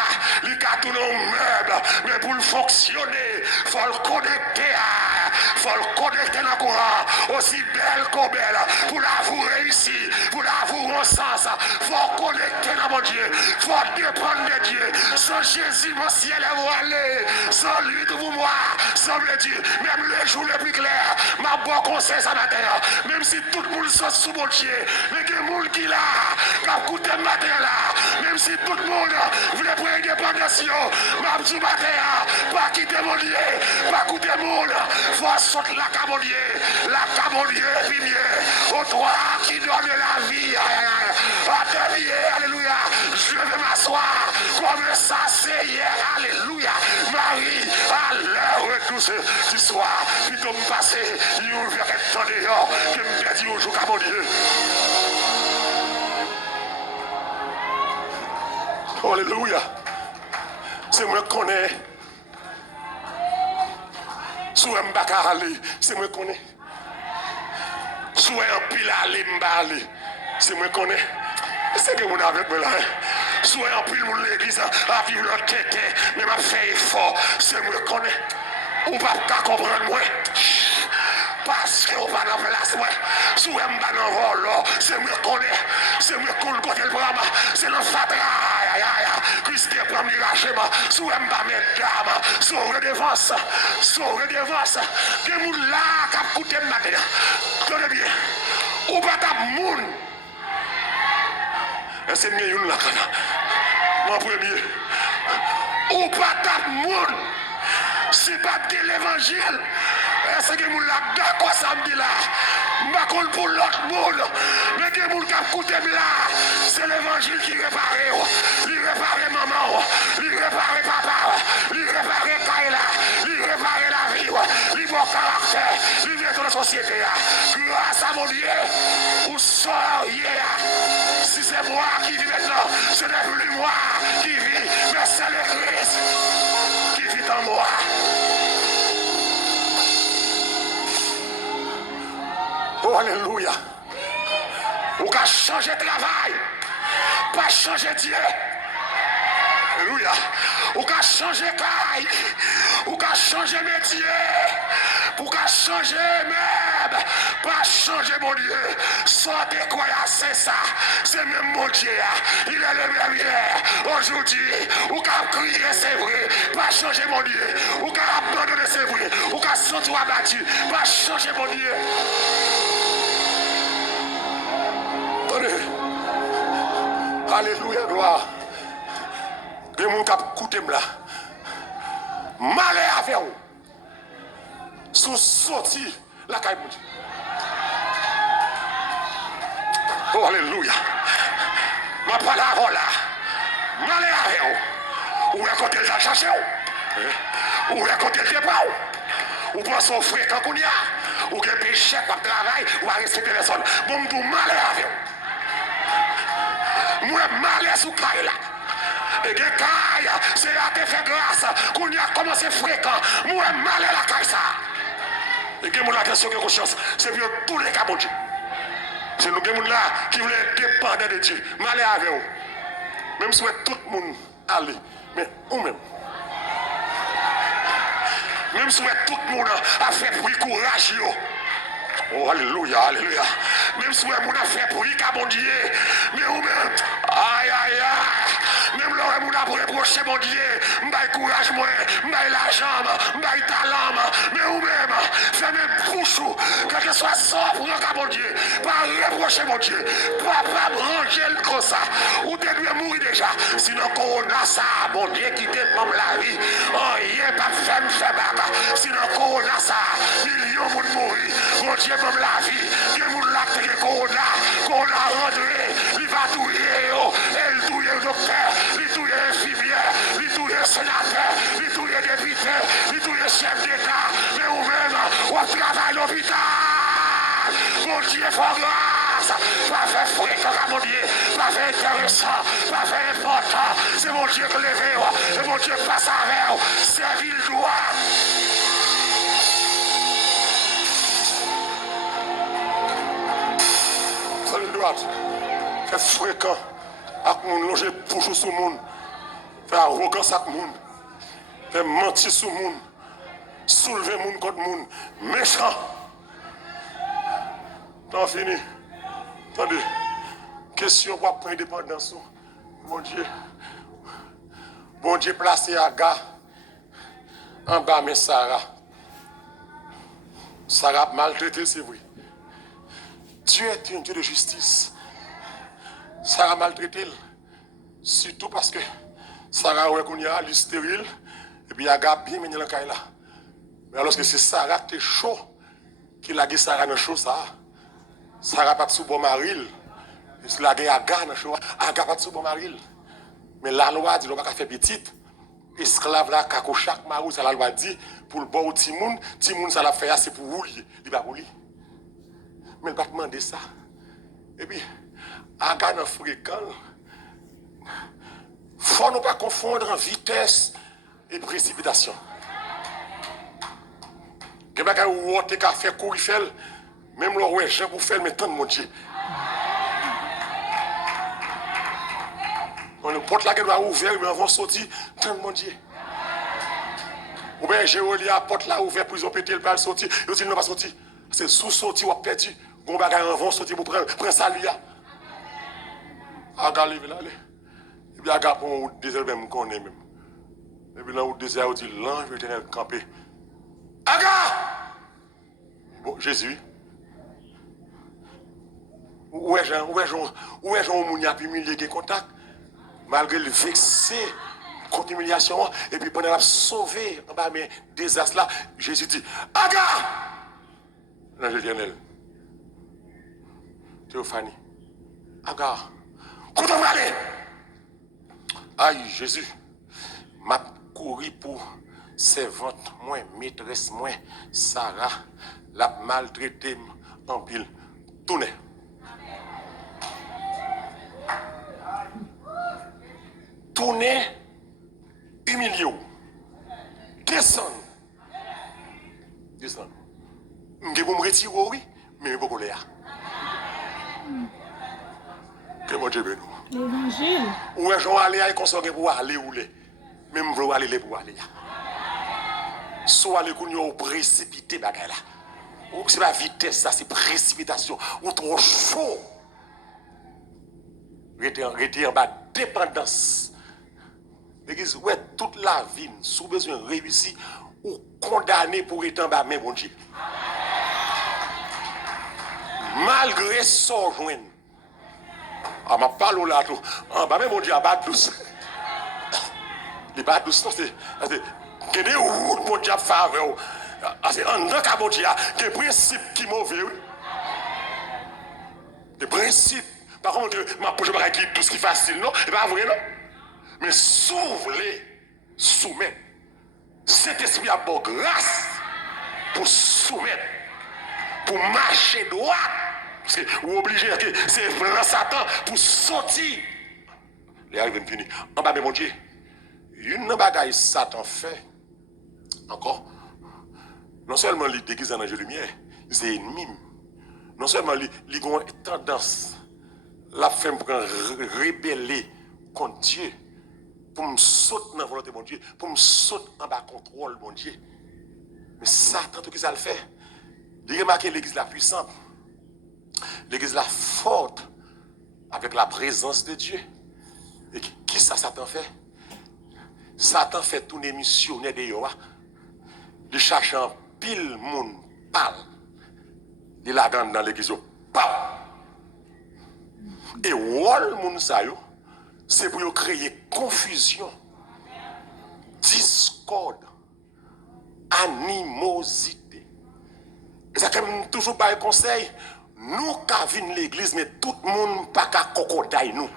il tourne un meuble, mais pour le fonctionner, il faut le connecter, faut le connecter dans le courant. Aussi belle qu'au belle, pour la vous réussir, pour la vous en sens, il faut connecter dans mon Dieu, il faut dépendre de Dieu. Sans Jésus, mon ciel est voilé, sans lui, tout pour moi, sans le Dieu, même le jour le plus clair, ma bon conseil ça matin, même si tout le monde saute sous mon Dieu, mais il y a des gens qui là, qui ont coûté le matin là, même si tout le monde voulait prendre indépendance, ma dit matin, pas quitter mon Dieu, pas coûter le monde, faut sauter la cabolier, puis mieux, au toi qui donne la vie, alléluia, je vais m'asseoir, comme ça c'est hier, alléluia, Marie, à l'heure de tout ce soir, puis comme passé, il y a eu un temps dehors, que me perdu au jour à mon Dieu. Alléluia. C'est moi qui connais. Sous un bacali, c'est moi qui connais. Sous un pile à l'imbalé, c'est moi qui connais. C'est que vous avez moi là. Soit un pile de l'église à vivre leur tête, mais m'a fait effort, c'est moi qui connais. Ou pas comprendre moi. Parce que vous pas dans place, moi. Si vous n'êtes pas dans le rôle, c'est moi qu'on est. C'est moi qu'on côté le programme. C'est le fatra. Christ est pour me lâcher. Si vous n'êtes pas mettre gamme, si vous redevance, si vous redevance, des gens là qui ont coûté le matin. Tenez bien. Ou pas ta moun. Et c'est mieux là. Mon premier. Ou pas ta moun. C'est pas de l'évangile. Est-ce que vous l'avez d'accord samedi là? Je ne pour l'autre monde. Mais des gens qui ont écouté là, c'est l'évangile qui répare. Il répare maman, il répare papa, il répare Kaila, il répare la vie, il bon caractère, il vient de la société. Grâce à mon Dieu, vous sortez. Si c'est moi qui vis maintenant, ce n'est plus moi qui vis, mais c'est le Christ qui vit en moi. Oh, alléluia. Ou qu'à changer de travail, pas changer Dieu. Alléluia. Ou qu'à changer caille, ou qu'à changer métier, ou qu'à changer même, pas changer mon Dieu. Sortez quoi, c'est ça. C'est même mon Dieu. Il est le même aujourd'hui. Ou qu'à crier, c'est vrai. Pas changer mon Dieu. Ou qu'à abandonner, c'est vrai. Ou qu'à sentir abattu. Pas changer mon Dieu. Alléluia, gloire. De mon cap coûté là. Malé avec vous. Sous sorti la caille. Oh, alléluia. Ma parole là. Malé avec vous. Ou est côté le chercher ou est côté le départ. Ou pense au fréquent qu'on y a. Ou que péché pour travail ou à respecter les personnes. Bon, vous malé avec vous. Moi, malé sous caille là. Et que caille, c'est à te faire grâce. Qu'on y a commencé fréquent. Moi, malé la caille ça. Et que la question de conscience, c'est pour tous les cas, bon Dieu. C'est nous là qui voulaient dépendre de Dieu. Malé avec vous. Même si tout le monde allait, mais ou même. Même si tout le monde a fait pour courage. Oh, alléluia, alléluia. Même si mon a fait pour y mon Dieu, mais ou même, aïe, aïe, aïe. Même là, mon a pour reprocher mon Dieu, m'baille courage, moi, m'baille la jambe, m'baille talent, mais ou même, fais même bouchou, quel que soit ça pour mon Dieu, pas reprocher mon Dieu, pas ranger le comme ça, ou tu dois mourir déjà. Sinon, qu'on a ça, mon Dieu qui dépend la vie, oh, il n'est pas fait bagarre. Sinon, qu'on a ça, millions de mourir, mon Dieu, même la vie, Dieu nous l'a fait qu'on a rentré, il va touiller, elle touille le docteur, il touille l'infirmière, il touille le sénateur, il touille le député, il touille le chef d'État, mais ou même, on travaille à l'hôpital, mon Dieu, faut grâce, pas fait fréquent à mon Dieu, pas fait intéressant, pas fait important, c'est mon Dieu que levé, c'est mon Dieu passe avec, servir le droit. Fait fréquent avec mon loger toujours sur le monde, fait arrogance avec le monde, fait mentir sur le monde, soulever le monde contre le monde, méchant. T'en fini. Attendez, question pour prendre indépendance. Mon Dieu placé Aga en bas, mais Sarah maltraité, c'est vrai. Dieu est un Dieu de justice. Sarah maltraité, surtout parce que Sarah ouais qu'on y a lui stérile et puis Aga bien mené la caille là. Mais alors que c'est Sarah qui est chaud, qui l'a dit Sarah dans chaud ça. Sarah pas sous bon maril. Il l'a dit Aga dans chaud. Aga pas sous bon maril. Mais la loi dit on pas faire petite. Esclave là kako chaque marou ça la loi dit pour le bon Timoun ça l'a fait c'est pour rouler, il va rouler. Mais il va demander ça. Et puis, Aga dans fréquent, il ne faut pas confondre vitesse et précipitation. Il y a des gens qui ont fait courir, même le roi Jean pour faire, mais tant de mon Dieu. On ne porte là qui doit ouvrir, mais avant de sortir, tant de mon Dieu. Ou bien, j'ai oublié la porte là ouverte pour ils ont pété le pas sortir, ils ont dit non pas sortir. C'est sous sorti ou perdu. Gon bagay en vont sorti pour prendre ça lui. Aga lever là. Et puis aga pour désert même connaît même. Et puis là où désert où dit l'ange éternel campé. Aga! Bon Jésus. Où est Jean moun a pu humilier contact malgré le vexé contre l'humiliation et puis pendant la sauver en bas mais désastre là Jésus dit Aga l'ange éternel Théophanie Aga quand on va aller aïe Jésus m'a couru pour servante moi maîtresse moi Sarah l'a maltraité en pile tourner tourner, humilier, descendre. Je vais me retirer, oui, mais je ne vais pas colère. Que mon Dieu bénisse. L'évangile. Où est-ce qu'on aller à consommer pour aller où les même vouloir aller pour aller. Soit aller qu'on y précipité bagay là. Ou c'est pas vitesse ça, c'est précipitation. Ou trop chaud. Rester en bas dépendance. L'église, ouais, toute la vie, sous besoin de réussir, ou condamné pour être en bas, mais bon Dieu. Malgré son joint. Ah, ma parole là, tout. En bas, mais bon Dieu, à bas douce. Les bas douce, c'est. Il y a des routes, bon Dieu, à faveur. C'est un an qu'à bon Dieu, il y a des principes qui sont mauvais. Des principes. Par contre, je ne vais pas dire tout ce qui est facile, non? C'est pas vrai, non? Mais s'ouvrir, soumettre. Cet esprit a bonne grâce pour soumettre, pour marcher droit. Parce que vous obligez, c'est prendre Satan pour sortir. Les arrivent de finir. En bas, mais mon Dieu, une bagaille Satan fait, encore, non seulement il déguise en ange de lumière, c'est ennemi. Non seulement il a une tendance, la femme pour rébeller contre Dieu. Pour me sauter dans la volonté de mon Dieu, pour me sauter en bas contrôle mon Dieu. Mais Satan, tout ce qu'il fait, il remarque l'église la puissante, l'église la forte, avec la présence de Dieu. Et qui ça Satan fait? Satan fait tourner missionnaire de Yoa. Il cherche un pile monde pâle. Il la gagne dans l'église. Et wall moun sa yo. C'est pour créer confusion, discorde, animosité. Et ça comme toujours pas un conseil, nous qui venons l'église, mais tout le monde pas qu'à cocodaille nous.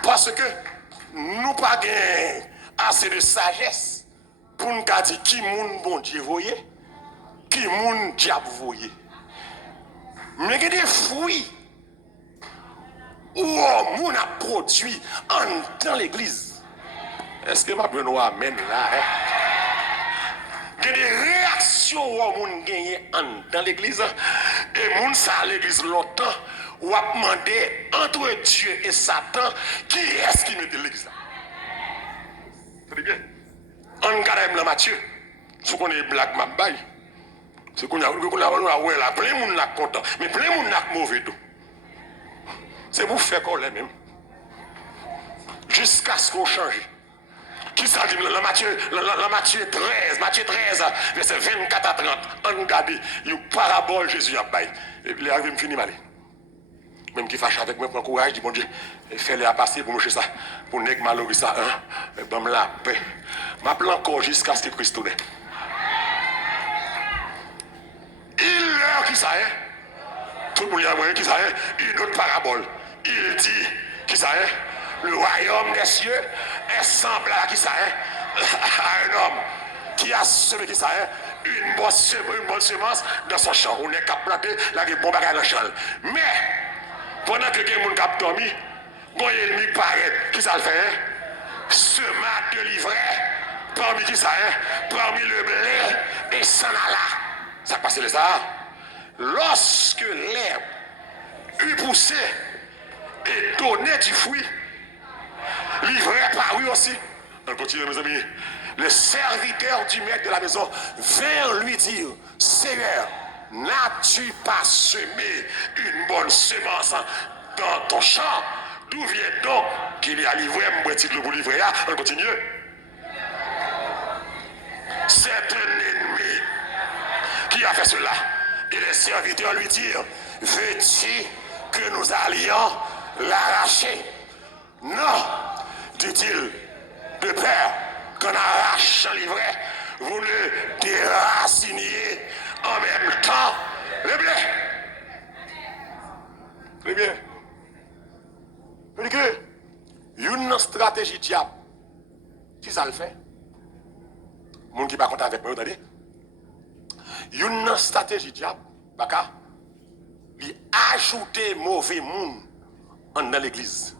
Parce que nous pas assez de sagesse pour nous dire qui moun bon Dieu voyez, qui moun diable voyez. Mais il y a des fruits. Où on a produit dans l'église. Est-ce que ma bonne amen là? Il y a des réactions où on gagne dans l'église. Et moun ça à l'église longtemps. Ou a demandé entre Dieu et Satan qui est-ce qui met de l'église là? C'est bien. On regarde dans Matthieu. Ce qu'on est blague ma baille. Ce qu'on a là plein de monde là content. Mais plein de monde là mauvais dos. C'est pour faire qu'on l'aime même. Jusqu'à ce qu'on change. Qui ça dit la Matthieu 13, verset 24 à 30. On regarde, il y a une parabole Jésus a baillé. Et puis il arrive à me finir mal. Même qui fâche avec moi, prend courage, dit bon Dieu, fais-le à passer pour me ça. Pour ne pas malheureux ça, hein. Et ben la paix. M'appelle encore jusqu'à ce que Christ tourne. Il leur qui ça est. Tout le monde a moyen qui ça est. Une autre parabole. Il dit, qui ça est, le royaume des cieux est semblable à qui ça est, à un homme qui a semé qui ça est, une bonne semence dans son champ. On est qu'à planter, là, il y a bon bagage dans le champ. Mais, pendant que quelqu'un a dormi, quand il paraît, qui ça le fait, semer de l'ivraie, parmi qui ça est, parmi le blé, et s'en alla. Ça passe le ça. Lorsque l'herbe eut poussé, et donner du fruit. L'ivraie parut aussi. On continue mes amis. Les serviteurs du maître de la maison vinrent lui dire, Seigneur, n'as-tu pas semé une bonne semence dans ton champ? D'où vient donc qu'il y a livré un petit pour livrer? On continue. C'est un ennemi qui a fait cela. Et les serviteurs lui dirent, veux-tu que nous allions l'arracher? Non, dit-il, de peur qu'en arrachant l'ivraie, vous ne déraciniez en même temps le blé. Très bien. Vous que une stratégie diable, si ça le fait, les gens qui ne sont pas contents avec moi, vous entendez? Une stratégie diable, baka, lui ajouter mauvais monde dans l'église.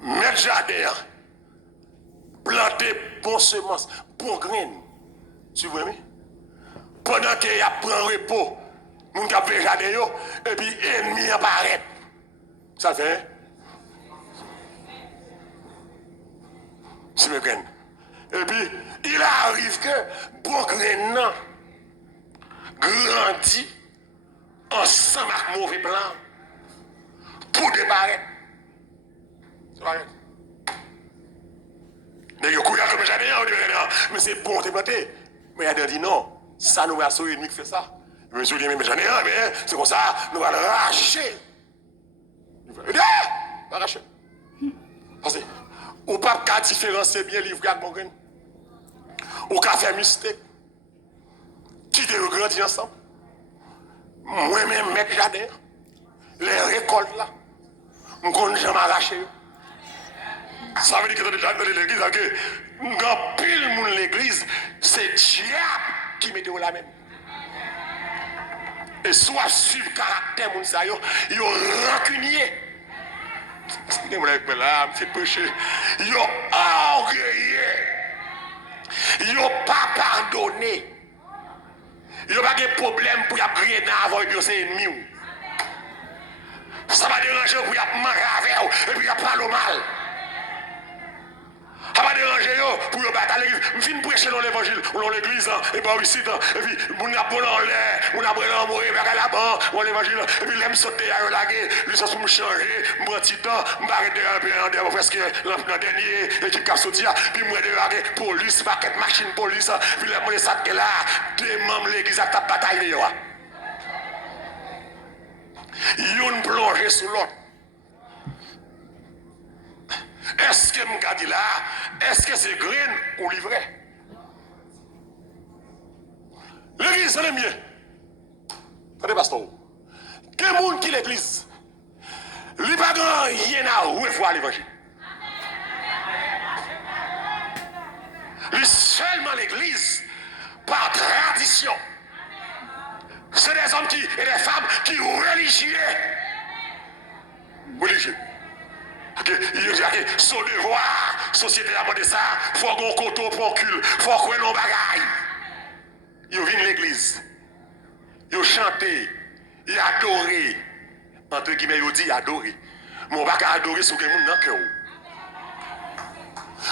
Mettre jardin, planter bonne semence, bon grain. Tu vois, mais? Pendant qu'il y a pris un repos, nous avons fait jardin, et puis l'ennemi apparaît. Ça le fait, hein? C'est le grain. Et puis, il arrive que bon grain grandit ensemble avec mauvais plan pour débarrasser. C'est pareil. Mais il y a comme jamais, mais c'est bon, t'es planté. Mais il a dit non, ça nous a sauvé ennemi qui fait ça. Monsieur dit, mais j'en ai un, mais c'est comme ça, nous allons arracher. Arracher. Parce que, ou pas qu'à différencier bien livre avec mon grain. Ou qu'à faire mystère. Qui te grandit ensemble. Moi-même, mec, jardin. Les récoltes là. Je ne connais jamais arracher. Ça veut dire que dans l'église, quand pile monde l'église, c'est diable qui met la même. Et soit suivre le caractère moun sa yo rancunier. Excusez-moi là, me fait pécher. Yo orgueilleux. Yo pas pardonné. Yo pas de problème pour y avoir dans avant de ses ennemis. Ça va déranger pour y avoir manger avec et puis y a parler mal. Ça va déranger pour y battre l'église. Je viens prêcher dans l'évangile, dans l'église, et bien ici, et puis, on a bon en l'air, on a bon en mourir, vers là-bas, dans l'évangile, et puis, l'aime sauter à laguer, lui, ça se me changer, je prends petit temps, je m'arrête de un peu, presque, l'an dernier, équipe qui a sauté, puis, moi, de laguer, police, paquet, machine, police, puis, les sacs là, des membres de l'église, à ta bataille, ils ont plongé sous l'autre. Est-ce que je dis là, est-ce que c'est grain ou livret? L'église, c'est le mieux. Attendez, pasteur. Quel monde qui l'église? Il n'y a pas rien à revoir l'évangile. Seulement l'église, par tradition. C'est des hommes et des femmes qui sont religieux. Religieux. Il dit que son devoir, société a demandé ça, il faut qu'on coteau pour cul, il faut qu'on ait nos bagailles. Ils viennent l'église, ils chantent, ils adorent, entre guillemets, ils disent adorer. Mais on ne va pas adorer si quelqu'un n'a cœur.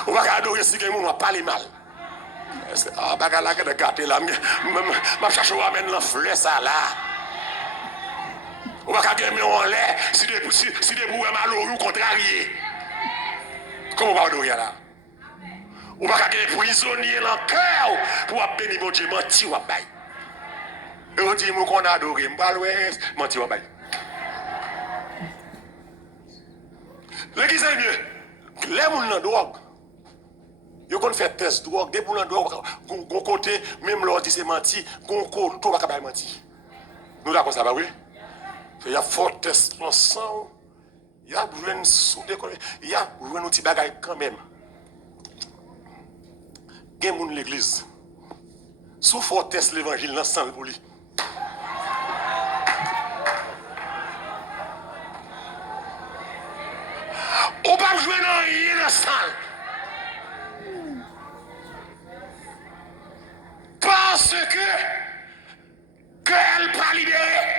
On ne va pas adorer si quelqu'un n'a pas les mal. Ah, bagarre là, que de gâter là, je cherche à amener la fleur ça là. On va pas gagner en l'air si des bouts malheureux ou contrariés. Comment on va adorer là? On va pas gagner prisonnier dans le cœur pour bénir mon Dieu, mentir ou bailler. Et on dit, moi qu'on a adoré, je vais mentir ou bailler. L'église est mieux. Les gens dans la drogue. Ils ont fait test drogue, des gens dans la drogue, on côté, même leur dit c'est menti, on côté, tout va pas mentir. Nous d'accord ça va, oui? Il y a fort test ensemble, il y a besoin de souder, il y a besoin de petits bagages quand même. Il y a des gens dans l'église. Sous fort test l'évangile dans le sang pour lui. On ne peut pas jouer dans rien dans le sang. Parce qu'elle pas libérée.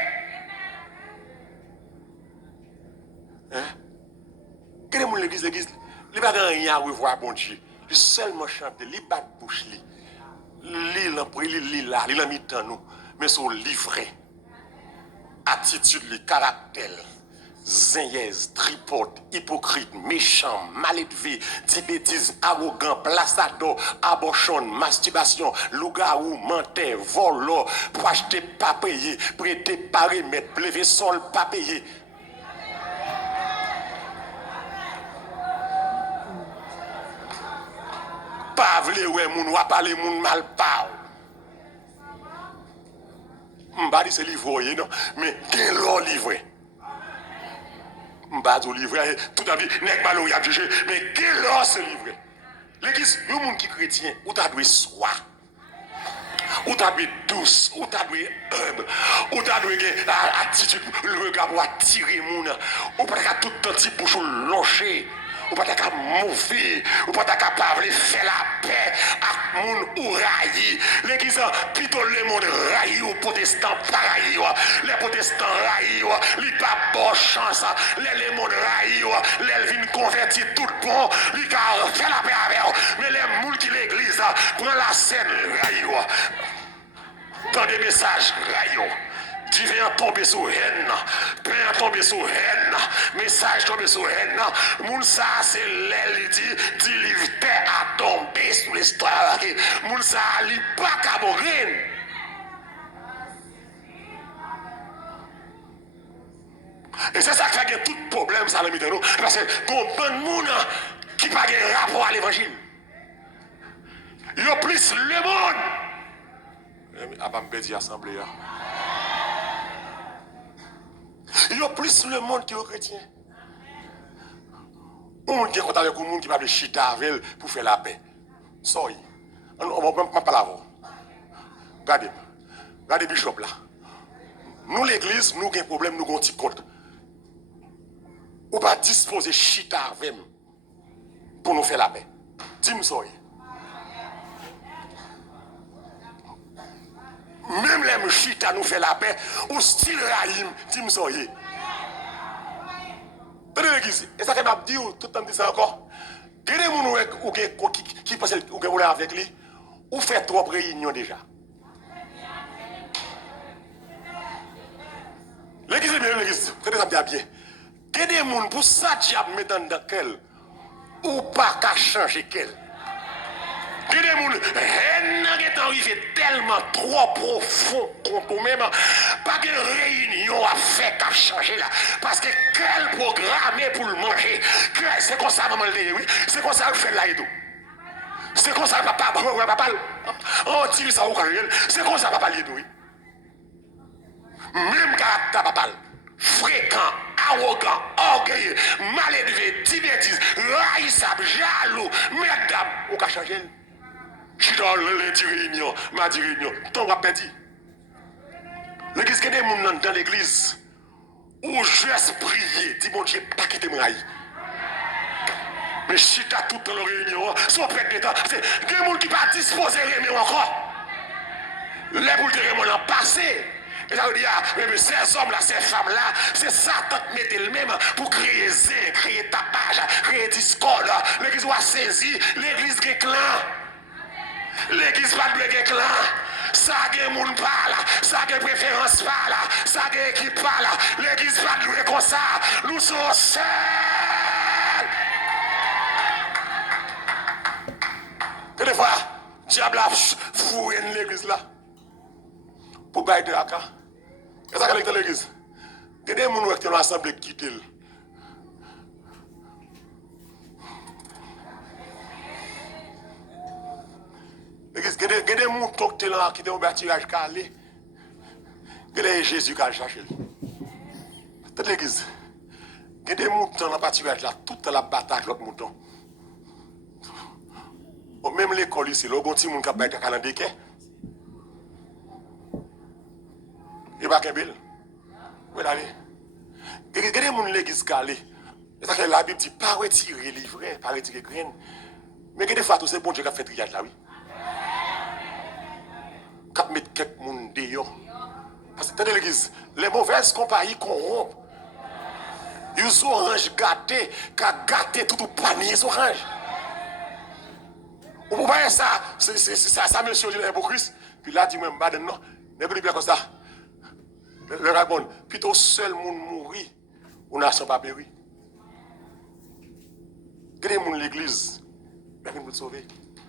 Hein? Quel est l'église? Il n'y a pas rien à revoir, bon Dieu. Il seulement chanter, il bat bouche, il là, il a mis dans nous. Mais son livret, attitude, le caractère, zinyaise, tripote, hypocrite, méchant, mal élevé, dit bêtises, arrogant, plaçado, abortion, masturbation, loup-garou, menteur, voleur, pour acheter pas payé, prêter pas remettre, lever sol pas payé. Pas vle ouais moun ou parler moun mal parle. M'ba dit c'est livré non, mais quel l'or livré. M'ba dit livré tout à vie nèg malo y a jugé, mais quel l'or c'est livré. L'église, le monde qui chrétien, ou t'as doué soi. Ou t'as doué douce, ou t'as doué humble, ou t'as doué attitude, le regard pour attirer moun, ou pas tout le temps pour se longer. Ou pas qu'à mauvais, ou pas qu'à parler, faire la paix à moun ou raï. L'église, plutôt le monde raï ou protestant pareil. Les protestants raï, ils pas bonne chance. Les monde raï, les viennent convertir tout bon, ils fait la paix avec eux. Mais les moun qui l'église, prend la scène raï. Dans des messages raï. Tu viens tomber sur haine, pain tomber sur haine, message tomber sur haine. Moun ça c'est l'aile dit livre à tomber sur l'histoire. Moun ça li pas qu'à mourir. Et c'est ça qui fait tout problème ça le nous parce que bon moun qui pas de rapport à l'évangile. Yo plus le monde. Ah pas me dire assemblée. Il y a plus le monde qui est chrétien. Un monde qui est content avec un monde qui va de chita avec pour faire la paix. Sorry. On ne va pas parler avant. Regardez Bishop là. Nous l'église, nous avons un problème, nous avons un petit compte. On va disposer chita avec pour nous faire la paix. Dis-moi sorry. Même les chita nous fait la paix, ou style raïm, dis-moi soyez. Tenez l'église, et ça que m'a dit tout le temps dit ça encore. Gardez mon qui pense ou que vous avec lui, ou fait 3 réunions déjà. L'église est bien, l'église, tenez ça me dit bien. Gardez mon pour ça diable mettre dans quel, ou pas qu'à changer quel. Gardez moun, haine est arrivé tellement trop profond contre nous-mêmes, pas de réunion à faire qu'à changer là. Parce que quel programme pour le manger, c'est comme ça maman le dit, oui, c'est comme ça le fait là et tout. C'est comme ça papa, on tire ça au carré, c'est comme ça papa le dit, oui. Même caractère papa, fréquent, arrogant, orgueilleux, mal élevé, bêtises, raïssable, jaloux, mesdames, on va changer. Je suis dans les réunions, ma réunion, ton va péter. L'église, qu'il y a des gens dans l'église où je prier, dis mon Dieu, pas quitter moi. Mais je suis à toute la réunion, sans perdre de temps. C'est des gens qui ne sont pas disposés à réunion encore. Les boules de réunion ont passé. Et ça veut dire, mais ces hommes-là, ces femmes-là, c'est Satan qui met le même pour créer zin, créer tapage, créer discorde. L'église va saisir, l'église qui est clan. L'église pas de clan. Ça a des gens pas là, ça a des préférences pas là, ça a des équipes pas là. L'église pas de comme ça. Nous sommes seuls. Et des fois, diable a foué l'église là. Pour bailler de la cas. Et ça que l'église. Il y a des gens qui ont assemblé qui quittent. L'église, il y a des gens qui ont un bâtirage calé. Il y a Jésus qui a cherché. C'est l'église. Il y a des moutons dans le bâtirage là, toute la bataille l'autre mouton. Même l'école ici, le bon petit monde qui a baillé à il n'y a pas qu'un bel. Oui, là, il y a des gens qui l'église calé. C'est ça que la Bible dit, pas retirer livret, pas retirer graine. Mais il y a des fois, c'est bon Dieu qui a fait triage là, oui. Quand mettre quelques monde dehors. Parce que dans l'église, les mauvaises compagnies corrompent. Des oranges gâtés, qui a gâté tout panier d'oranges. Vous voyez ça? C'est ça, monsieur dit l'hypocrite. Puis là, dit-moi, non, n'est pas bien comme ça. Le répond, plutôt seul monde mourir, ou nation pas périr. Quel est mon l'église? Mais vous sauver.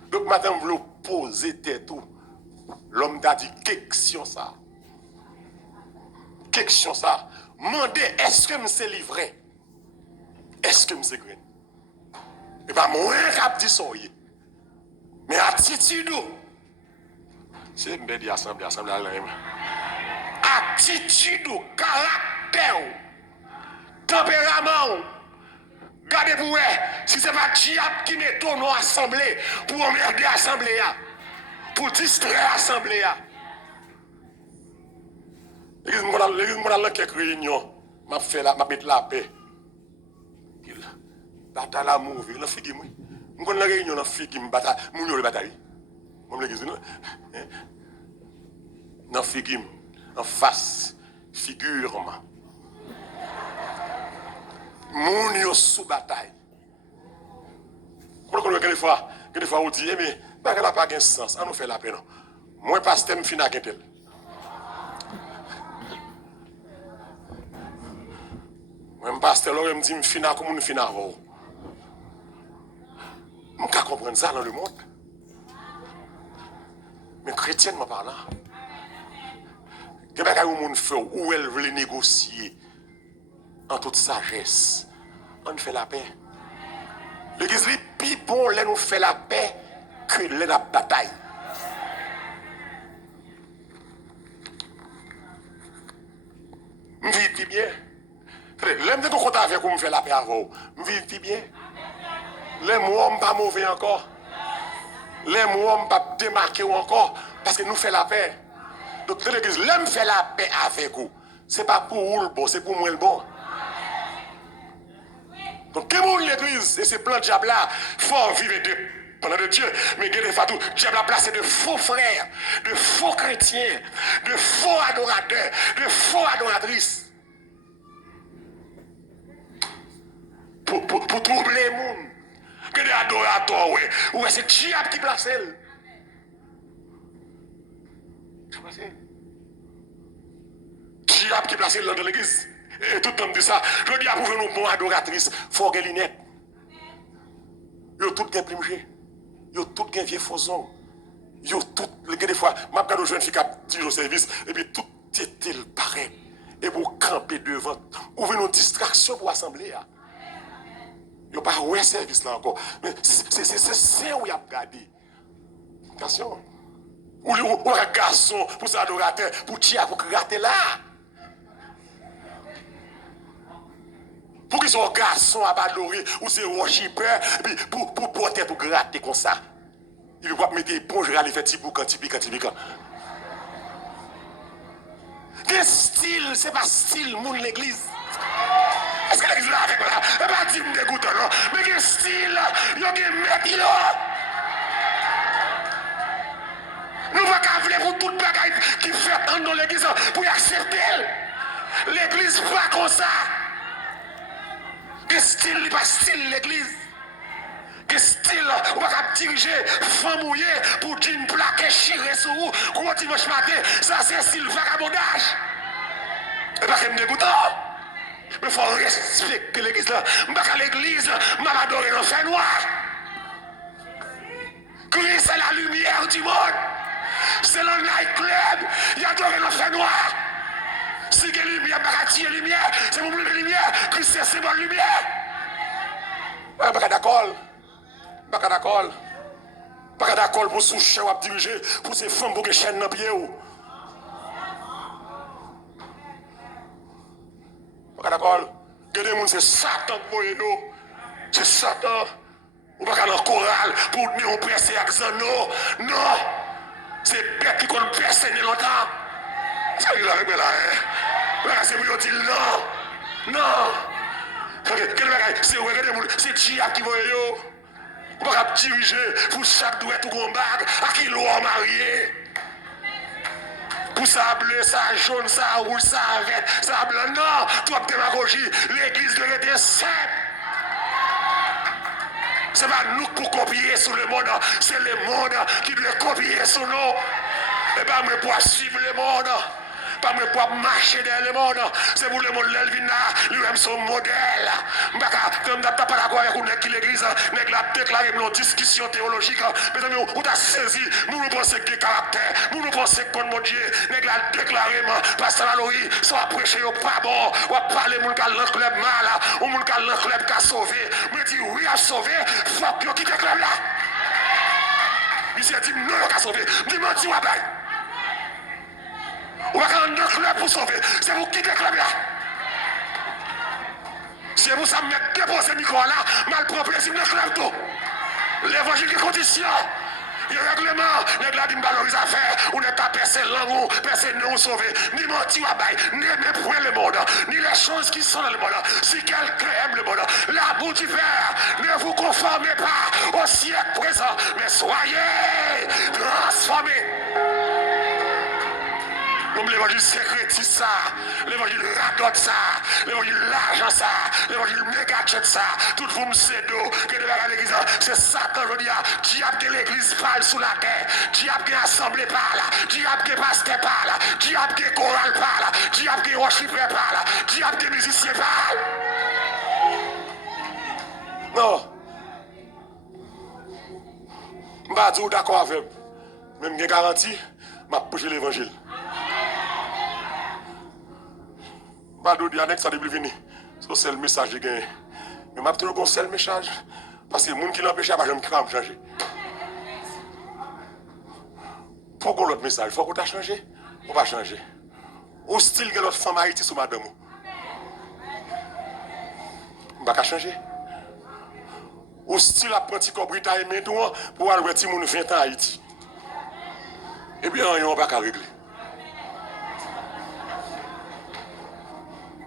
Donc, madame, vous poser tête tout. L'homme t'a dit, question ça. Question ça. Mandez, est-ce que je suis livré? Est-ce que je suis green? Et pas moi qui a dit ça. Mais attitude. C'est une belle assemblée à l'âme. Attitude, caractère, tempérament. Gardez pour vous, si ce n'est pas diable qui met ton nom à l'assemblée pour emmerder l'assemblée, pour distraire l'assemblée. L'église m'a dans quelques réunions, m'a fait la, m'a mis la paix. Bataille l'amour, il a fait qui moi. Je connais la réunion, la fille qui me bataille, mon yo le bataille. Moi l'église non. Dans fille en face figurement. Mon yo sous bataille. Quand quelques fois on dit mais ça n'a pas de sens, on nous fait la paix non. Moi pasteur me fina tel. Moi pasteur là me dit me fina comme on fina avant. On peut comprendre ça dans le monde. Mais chrétiennement parlant, que bagay ou moun fait ou elle veut négocier en toute sagesse, on fait la paix. L'église est plus bon, là nous fait la paix que la bataille. Je vis bien. L'aime de qu'on avec vous, me fait la paix avant. Je vis bien. Les mots ne pas mauvais encore. Les mots ne pas démarquer encore. Parce que nous faisons la paix. Donc l'église, l'aime fait la paix avec vous. Ce n'est pas pour vous le bon, c'est pour moi le bon. Donc, que vous l'église, et ces plans de diable là, il faut vivre pendant de Dieu. Mais il y a des fois, le diable a placé de faux frères, de faux chrétiens, de faux adorateurs, de faux adoratrices. Pour troubler le monde. Que des adorateurs, ouais, c'est diable qui place elle. Diable qui place elle dans l'église. Et tout le monde dit ça. Je dis à vous, nous bons adoratrices, il faut que les lunettes. Ils ont tout bien primé. Ils ont tout bien vieux fauson. Ils ont tout, des fois, je regarde aux jeunes filles qui ont au service, et puis tout est pareil. Et vous campez devant. Ouvrez une distraction pour l'assembler. Ils n'ont pas un service là encore. Mais c'est ça où il y a gardé. Attention. Ou un garçon pour ses adorateurs, pour tirer, pour gratter là. Pour qu'ils soient garçons à adorer, ou c'est worshipper, pour porter, pour gratter comme ça. Il ne peut pas mettre éponge, aller faire petit boucan, petit piquant. Quel style, c'est pas style, moun l'église. Est-ce que l'église là avec moi là? Et pas dire me dégoûtant, non? Mais quel style, il y a des mecs là. Nous ne pouvons pas vouloir pour toute bagaille qui fait dans l'église pour y accepter. L'église pas comme ça. Quel style, il pas style l'église. Quel style, on va diriger, femme mouillée pour dire une plaque chirée sur vous, gros dimanche matin, ça c'est style vagabondage. Et pas que me dégoûtant. Mais il faut respecter l'église là. Je ne vais pas à l'église, je vais adorer l'enfer noir. Christ c'est la lumière du monde. C'est le night club, il adore l'enfer noir. Si il y a lumière, il y a lumière, c'est mon bleu de lumière, Christ c'est bonne lumière. Je ne suis pas d'accord. Pas d'accord pour sous chien à diriger, pour ces femmes pour que chaîne dans pied. Pas d'accord. Que des gens c'est Satan qui nous. C'est Satan. Ou pas dans le choral pour nous presser avec ça. Non. C'est bête qui compte percer longtemps. C'est là, c'est pour dire non. C'est Dia qui voit yo. On va diriger pour chaque douette ou combat à qui l'on marié. Pour pour ça bleu, ça jaune, ça rouge, ça vert, ça blanc. Non, trop de démagogie. L'église doit être simple. Ce n'est pas nous pour copier sur le monde, c'est le monde qui doit copier sur nous. Et pas me pour suivre le monde, pas me pour marcher dans le monde. C'est pour le monde l'Elvina, lui-même son modèle. Comme tu n'as pas d'accord avec nous qui l'église, nous avons déclaré une discussion théologique. Mais nous avons saisi, nous pensons que caractère, nous pensons que mon Dieu, nous avons déclaré, Pasteur Aloï, soit prêché au pas bon, ou parler mon cas l'enclub mal, ou mon cas l'enclub qui a sauvé. Mais dit oui, a sauvé, faut que nous quitte le club là. Il s'est dit non, il a sauvé. Il m'a dit, on va faire un club pour sauver. C'est vous qui quittez le club là. C'est vous ça me déposer le micro là, mal propre, c'est le club tout. L'évangile qui condition. Le règlement, les gars d'une valorise à faire, on n'est pas percé l'amour, percé nous sauver, ni mentir à bail, ni point le monde, ni les choses qui sont dans le monde. Si quelqu'un aime le monde, l'amour du Père, ne vous conformez pas au siècle présent, mais soyez transformés. Comme l'évangile sécrétiste ça, l'évangile radote ça, l'évangile l'argent ça, l'évangile mégatchet ça, tout le monde sait d'eau que de la l'église, c'est Satan, je dis, diable que l'église parle sous la terre, diable que l'assemblée parle, diable que pasteur parle, diable que chorale parle, diable que worshiper parle, diable que musicien parle. Non. Je ne vais pas dire d'accord avec vous. Même je garantis, je vais prêcher l'évangile. Pas de dire ça depuis venir. C'est le message que j'ai gagné. Mais je vais toujours un seul message. Parce que les gens qui l'empêchent, je ne vais pas changer. Pourquoi l'autre message? Il faut qu'on t'a changé. On va changer. Au style que l'autre femme Haïti sous madame. On va changer. Au style apprenti comme Britannique maintenant pour aller voir si mon 20 ans Haïti. Et bien, on ne va pas régler.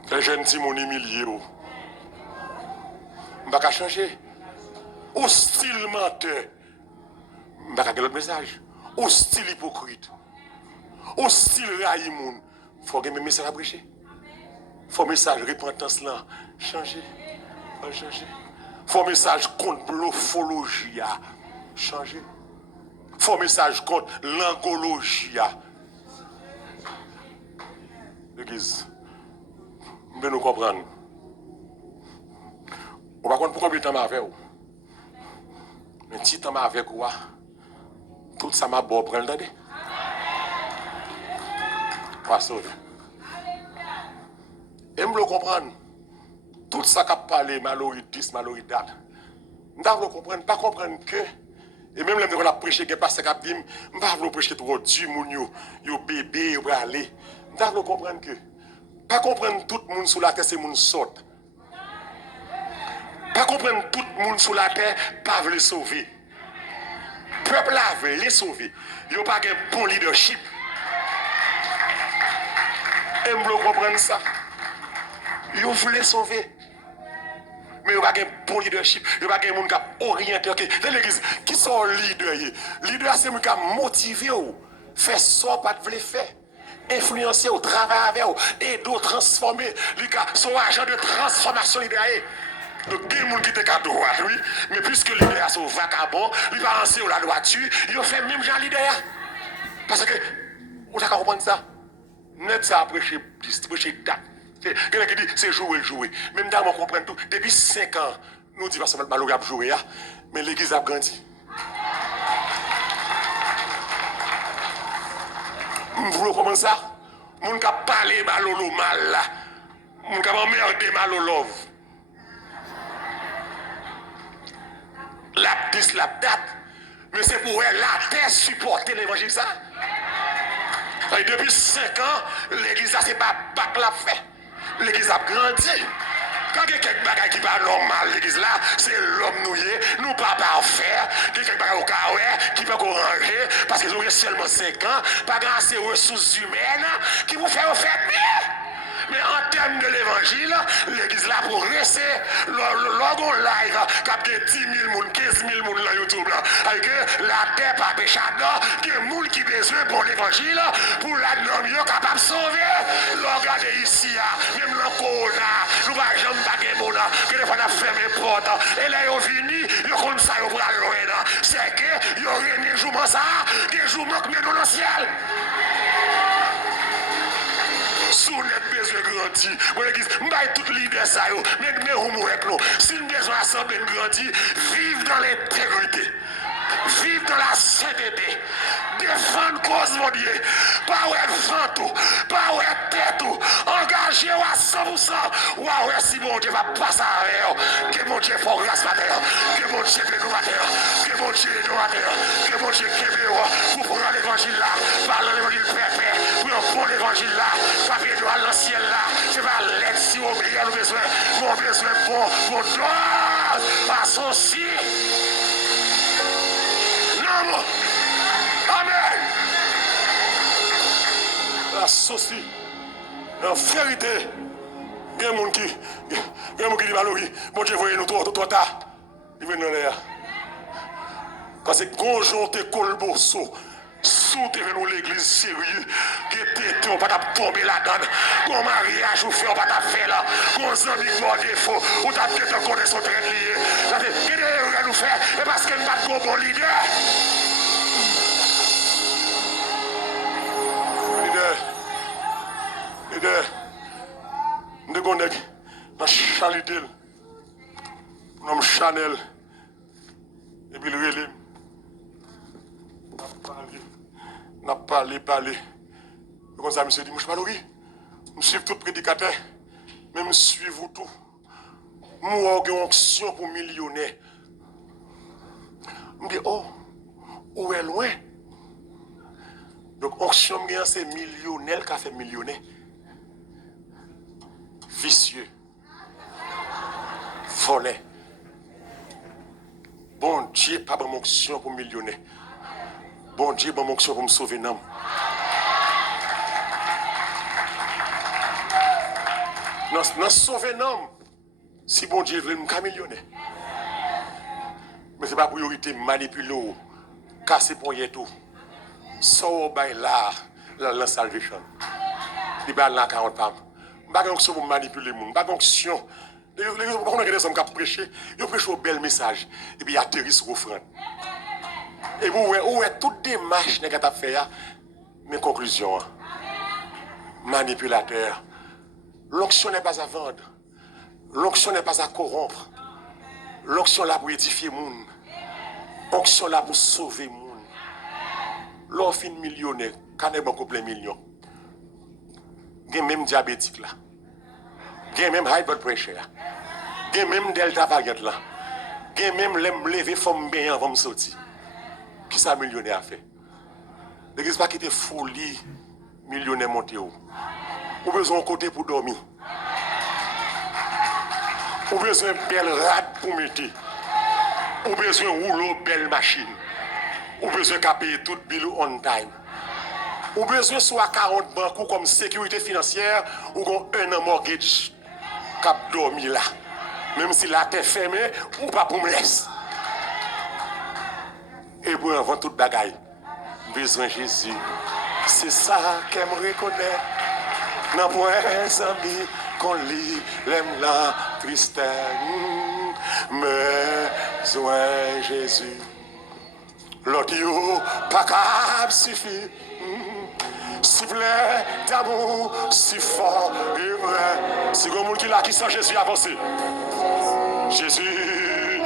Les jeunes qui m'ont humilié. On ne va pas changer. Hostile menteur. On ne va pas l'autre message. Hostile hypocrite. Hostile raïmoun. Il faut que mes messages à prêcher. Il faut que message repentance là. Changer. Il faut changer. Il faut message contre bluffologie. Changer. Il faut message contre l'angologie. L'église. Nous nous comprendre. On va comprendre pourquoi je suis avec vous. Un petit temps avec vous. Tout ça m'a beau prendre, entendez? Pas sauver. Et je veux comprendre. Tout ça qu'a parlé, malheureux 10, malheureux date. Je veux comprendre, pas comprendre que. Et même les gens qui ont prêché, qui ont passé, qui ont dit, je ne veux pas prêcher trop dur, yo bébé, yo aller. Je veux comprendre que. Pas comprendre tout le monde sur la terre, c'est monde saute. Pas comprendre tout le monde sur la terre, pas veut les sauver. Peuple là veut les sauver. Ils n'ont pas un bon leadership. Et je veux comprendre ça. Ils veulent les sauver. Mais il n'y a pas un bon leadership. Il n'y a pas un monde qui a orienté. Dans l'église, qui sont les leaders? Les leaders, c'est les gens qui ont motivé. Faire ça, pas de faire. Influencer au travail avec eux, et d'autres transformer, son agent de transformation libéré. Donc, il y a des gens qui étaient à droite, oui, mais puisque les leaders sont vagabonds, ils vont lancer la droiture, ils ont fait même genre leader. Parce que, vous avez compris ça? Net ça a prêché date. Quelqu'un qui dit, c'est jouer. Même dans on comprend tout. Depuis 5 ans, nous disons, c'est mal à jouer, mais l'église a grandi. Vous voulez comment ça? Moun ka parler malolo mal là. Moun ka m'emmerder malolov. La dis la date. Mais c'est pour elle la terre supporter l'évangile ça. Et depuis 5 ans, l'église ça c'est pas bac la fait. L'église a grandi. Quand il y a quelques bagages qui pas normal, l'église là, c'est l'homme nouillé, nous pas parfaits, il y a quelques bagages au carré, qui peut ranger, parce qu'ils ont seulement 5 ans, pas grâce aux ressources humaines, qui vous fait mieux. Mais en termes thème de l'évangile, l'église là pour rester, l'orgon live, qui a 10 000 personnes, 15 000 personnes sur YouTube, avec la terre pas péchador, qui est monde qui besoin pour l'évangile, pour la norme capable de sauver. Regardez ici, même le corona, nous ne pouvons jamais baguer mon là, que des fois on a fermé les portes, et là ils ont fini, ils ont comme ça, ils ont pris loin. C'est que ils ont réuni des jours ça, des jours qui nous dans le ciel. Si vous avez besoin de grandir, vous avez tout leader ça, mais vous mourrez nous. Si vous avez besoin d'assembler de grandir, vivre dans l'intégrité. Vivre dans la sainteté, défendre cause mon Dieu, pas ouais ventou, pas ouais tête, engagez à 100%, ouais si mon Dieu va passer avec, que mon Dieu fasse grâce à terre, que mon Dieu nous à terre, que mon Dieu nous à terre, que mon Dieu pour prendre l'évangile là, parler l'évangile pépé, pour prendre l'évangile là, papier de l'ancien là, c'est pas l'aide si on oublie le besoin, mon besoin pour droit, associé. Amen. La saucie, en vérité, il y a des gens qui disent Valorie, bon Dieu, voyez nous trop tard. Il vient dans l'air. Parce que Gonjon te colbosso, sous te venu l'église sérieux, qui était on pas tomber là-dedans. Mon mariage ou fait on pas faire là. Mon ami pour défaut, ou t'as peut-être encore son train lié. Ça fait, qu'est-ce que nous faire? Et parce qu'elle n'a pas de bon leader. Leader, nous connaissons dans Chalitel, nous Chanel, et puis le relais. N'a parlé. Comme ça, monsieur dit, je suis je suis tout prédicateur, mais je suis vous tout. Moi, j'ai une onction pour millionnaire. Je dis, oh, où est loin? Donc, onction, c'est millionnaire qui a fait millionnaire. Vicieux. Volé. Bon Dieu, pas bonne onction pour millionnaire. Bon Dieu, bonne onction pour me sauver l'homme. Dans sauver l'homme, si bon Dieu veut me millionnaire. Mais ce n'est pas priorité manipuler, casser pour y tout. So by la salvation. Il y a là 40 femmes. Pas d'onction pour manipuler les gens. Pas d'onction. Les gens qui prêchent, ils prêchent un bel message. Et puis ils atterrissent sur l'offrande. Et vous voyez toute démarche que tu as fait. Mes conclusions. Manipulateur. L'onction n'est pas à vendre. L'onction n'est pas à corrompre. L'onction est là pour édifier les gens. L'onction est là pour sauver les gens. L'offre millionnaire, quand on a beaucoup de millions. Il y a même diabétique là. Il y a même high blood pressure là. Il y a même delta variant là. Il y a même lever forme bien avant de sortir. Qui ça millionnaire a fait? L'église pas quitter folie millionnaire monté ou. Ou besoin de côté pour dormir. Ou besoin de belle rade pour mettre. Ou besoin de rouleau belle machine. Ou besoin de payer tout bill on time. Ou besoin soit 40 banques comme sécurité financière ou comme un mortgage cap dormi là. Même si la terre fermée ou pas pour me laisser. Et pour avant toute bagaille, besoin de Jésus. C'est ça qu'elle me reconnaît. Non point amis qu'on lit l'aime la tristesse. Besoin Jésus. L'autre pas capable suffit. Sifflet d'amour si fort et vrai. Si vous qui là qui sent Jésus avancer. Jésus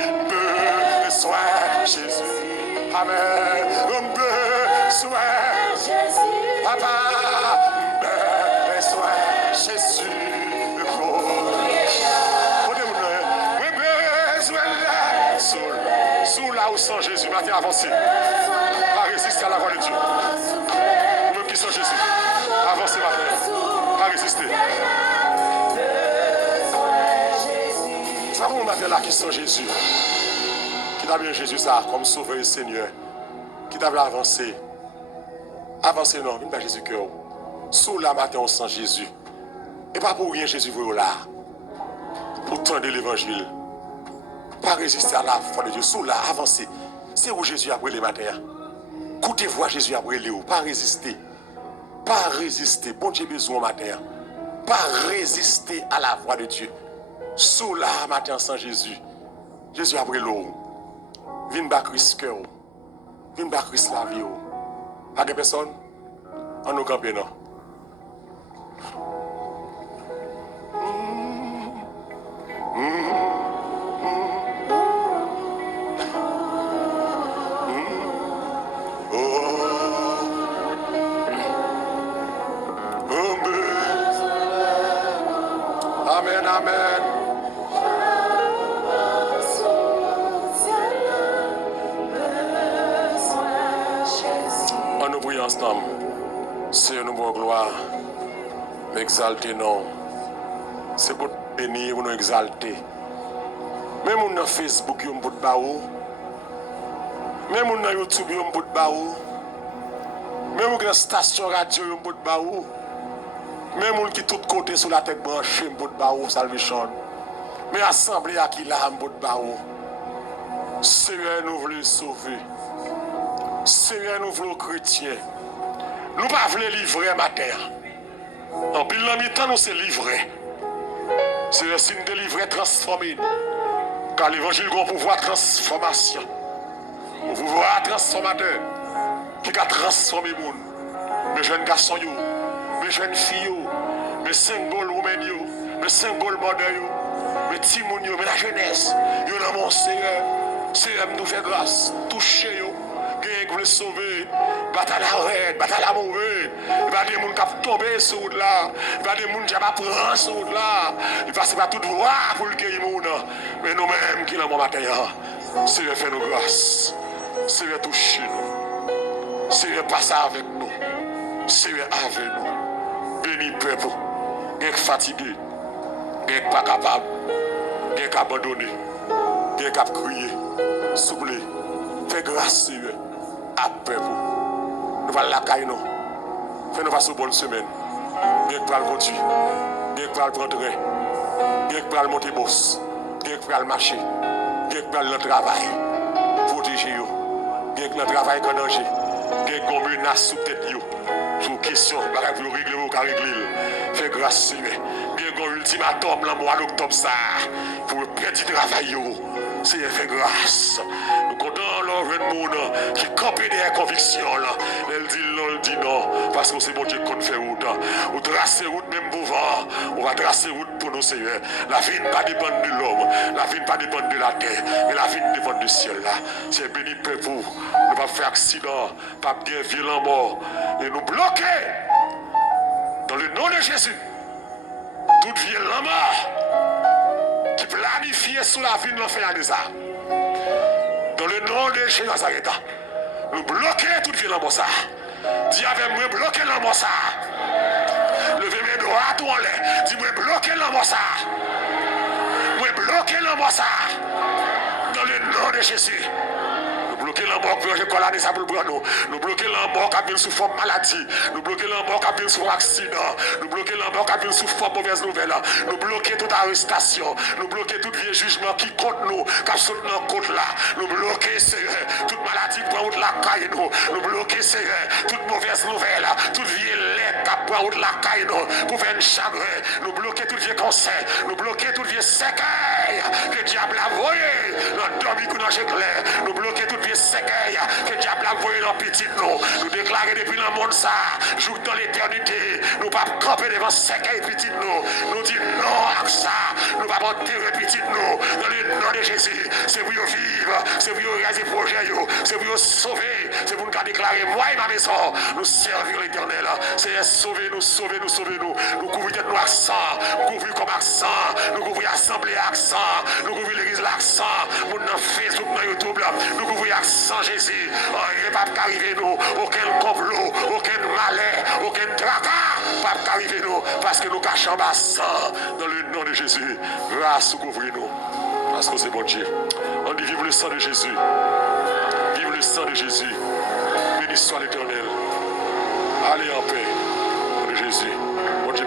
besoin Jésus. Amen. On besoin Jésus. Papa besoin Jésus. Sous là où sans Jésus, maintenant avancez. Pas résister à la voix de Dieu. Vous-même qui sont Jésus, avancez maintenant. Pas résister. Ça va, on a fait là qui sont Jésus. Qui t'a bien Jésus ça comme sauveur et Seigneur. Qui t'a avancé. Avancez non, il n'y a pas Jésus cœur. Sous la matin, on sent Jésus. Et pas pour rien Jésus vous là. Pour tendre l'évangile. Pas résister à la foi de Dieu. Sous là, avancer. C'est où Jésus a brûlé les matins. Écoutez voir Jésus a brûlé. Pas résister. Pas résister. Bon Dieu besoin au matin. Pas résister à la voix de Dieu. Sous là, matin sans Jésus. Jésus a brûlé l'eau. Viens bas Christ cœur. Viens bas Christ la vie. Pas de personne. En nous camper non. Amen, amen. On nous prie ensemble. C'est une bonne gloire. M'exalter non. C'est pour bénir, pour nous exalter. Même dans Facebook, on peut baou. Même dans YouTube, on peut baou. Même dans la station radio, on peut baou. Même qui tout côté sur la tête branchée, on peut baou, salvation. Mais assemblée à qui là, on peut baou. Seigneur nous voulons sauver. Seigneur nous voulons chrétiens. Nous ne voulons pas livrer matin. En pile dans mi-temps, nous c'est livrer. C'est un signe de livrer transformé. Car l'évangile a un pouvoir de transformation. Un pouvoir transformateur qui a transformé le monde. Mes jeunes garçons, mes jeunes filles, mes symboles roumains, mes symboles modernes, mes timoun, mes la jeunesse. Yo dans mon Seigneur. Seigneur nous fait grâce. Touchez-vous. Quelqu'un qui veut sauver, bataille à raide, bataille à mourir. Il va des gens qui ont tombé sur route là. Il va des gens qui ont pris sur route là. Il passe pas toute voie pour le guérir. Mais nous-mêmes qui l'avons matin, Seigneur fait nos grâces. Seigneur touche nous. Seigneur passe avec nous. Seigneur avec nous. Béni peuple. Quelqu'un fatigué. Quelqu'un pas capable. Quelqu'un abandonné. Quelqu'un qui a crié. Souple. Fais grâce, Seigneur. À peuple. Nous allons la caille, nous. Fais-nous passer une bonne semaine. Quelqu'un qui va le conduire. Quelqu'un qui va le prendre. Quelqu'un qui va le monter boss. Quelqu'un qui va le marcher. Quelqu'un qui va le travail. Protéger-vous. Quelqu'un qui va le travail en danger. Quelqu'un qui va le menace sous tête. Sous question. Pour le régler ou pas régler. Fais grâce, Seigneur. Quelqu'un qui va ultimatum le mois d'octobre ça. Pour perdre du travail. Seigneur, fais grâce. Nous comptons l'envoi de monde qui campait des convictions. Elle dit non, parce que c'est bon Dieu qu'on fait route. On trace route même pour voir. On va tracer route pour nous, Seigneur. La vie ne pas dépendre de l'homme. La vie ne pas dépendre de la terre. Mais la vie dépend du ciel. C'est béni peuple. Nous ne pas faire accident, pas bien violent mort. Et nous bloquer dans le nom de Jésus. Toute violent mort qui planifie sous la vie de l'enfer de ça. Dans le nom de Jésus Nazareth, nous bloquons toute violence. Dis avec moi, bloquez l'amour ça. Levez mes doigts tout en l'air. Dis-moi, bloquez l'amour ça. Moi, bloquez l'amour ça. Dans le nom de Jésus. Nous bloquons la mort pour coloniser ça pour le nous. Nous bloquons la mort qui vient sous forme maladie. Nous bloquons la mort qui vient sous accident. Nous bloquons la mort qui vient sous forme mauvaise nouvelle. Nous bloquons toute arrestation. Nous bloquons tout vieux jugement qui compte nous, qui saute dans le compte là. Nous bloquons toute maladie qui prend la caille nous. Nous bloquons toute mauvaise nouvelle, toute vieille lettre qui prend la caille nous. Pour faire un chagrin. Nous bloquons tout vieux cancer. Nous bloquons tout vieux séquelles que le diable a voyé dans le dormi dans l'éclair. Nous bloquons tout vieux séquelles que le diable a voyé dans petit nous. Nous déclarons depuis le monde ça, jour dans l'éternité. Nous ne pouvons pas camper devant séquelles petit nous. Nous disons non à ça. Nous ne pouvons pas enterrer petit nous. Dans le nom de Jésus, c'est pour vivre, c'est pour réaliser le projet, c'est pour sauver, c'est pour nous déclarer moi et ma maison, nous servir l'éternel. C'est sauver nous, sauver nous, sauver nous. Nous couvrir nous accent, nous couvrir comme accent, nous couvrir assemblée accent, nous couvrir l'église l'accent, nous dans Facebook, dans YouTube, nous couvrir accent Jésus. Il n'est pas qu'arriver nous, aucun complot, aucun malheur, aucun tracas, pas qu'arriver nous, parce que nous cachons l'accent dans le nom de Jésus. Grâce couvrir nous, parce que c'est bon Dieu. On dit vive le sang de Jésus. Vive le sang de Jésus. Béni soit l'Éternel. Allez en paix. Au nom de Jésus. Bon Dieu.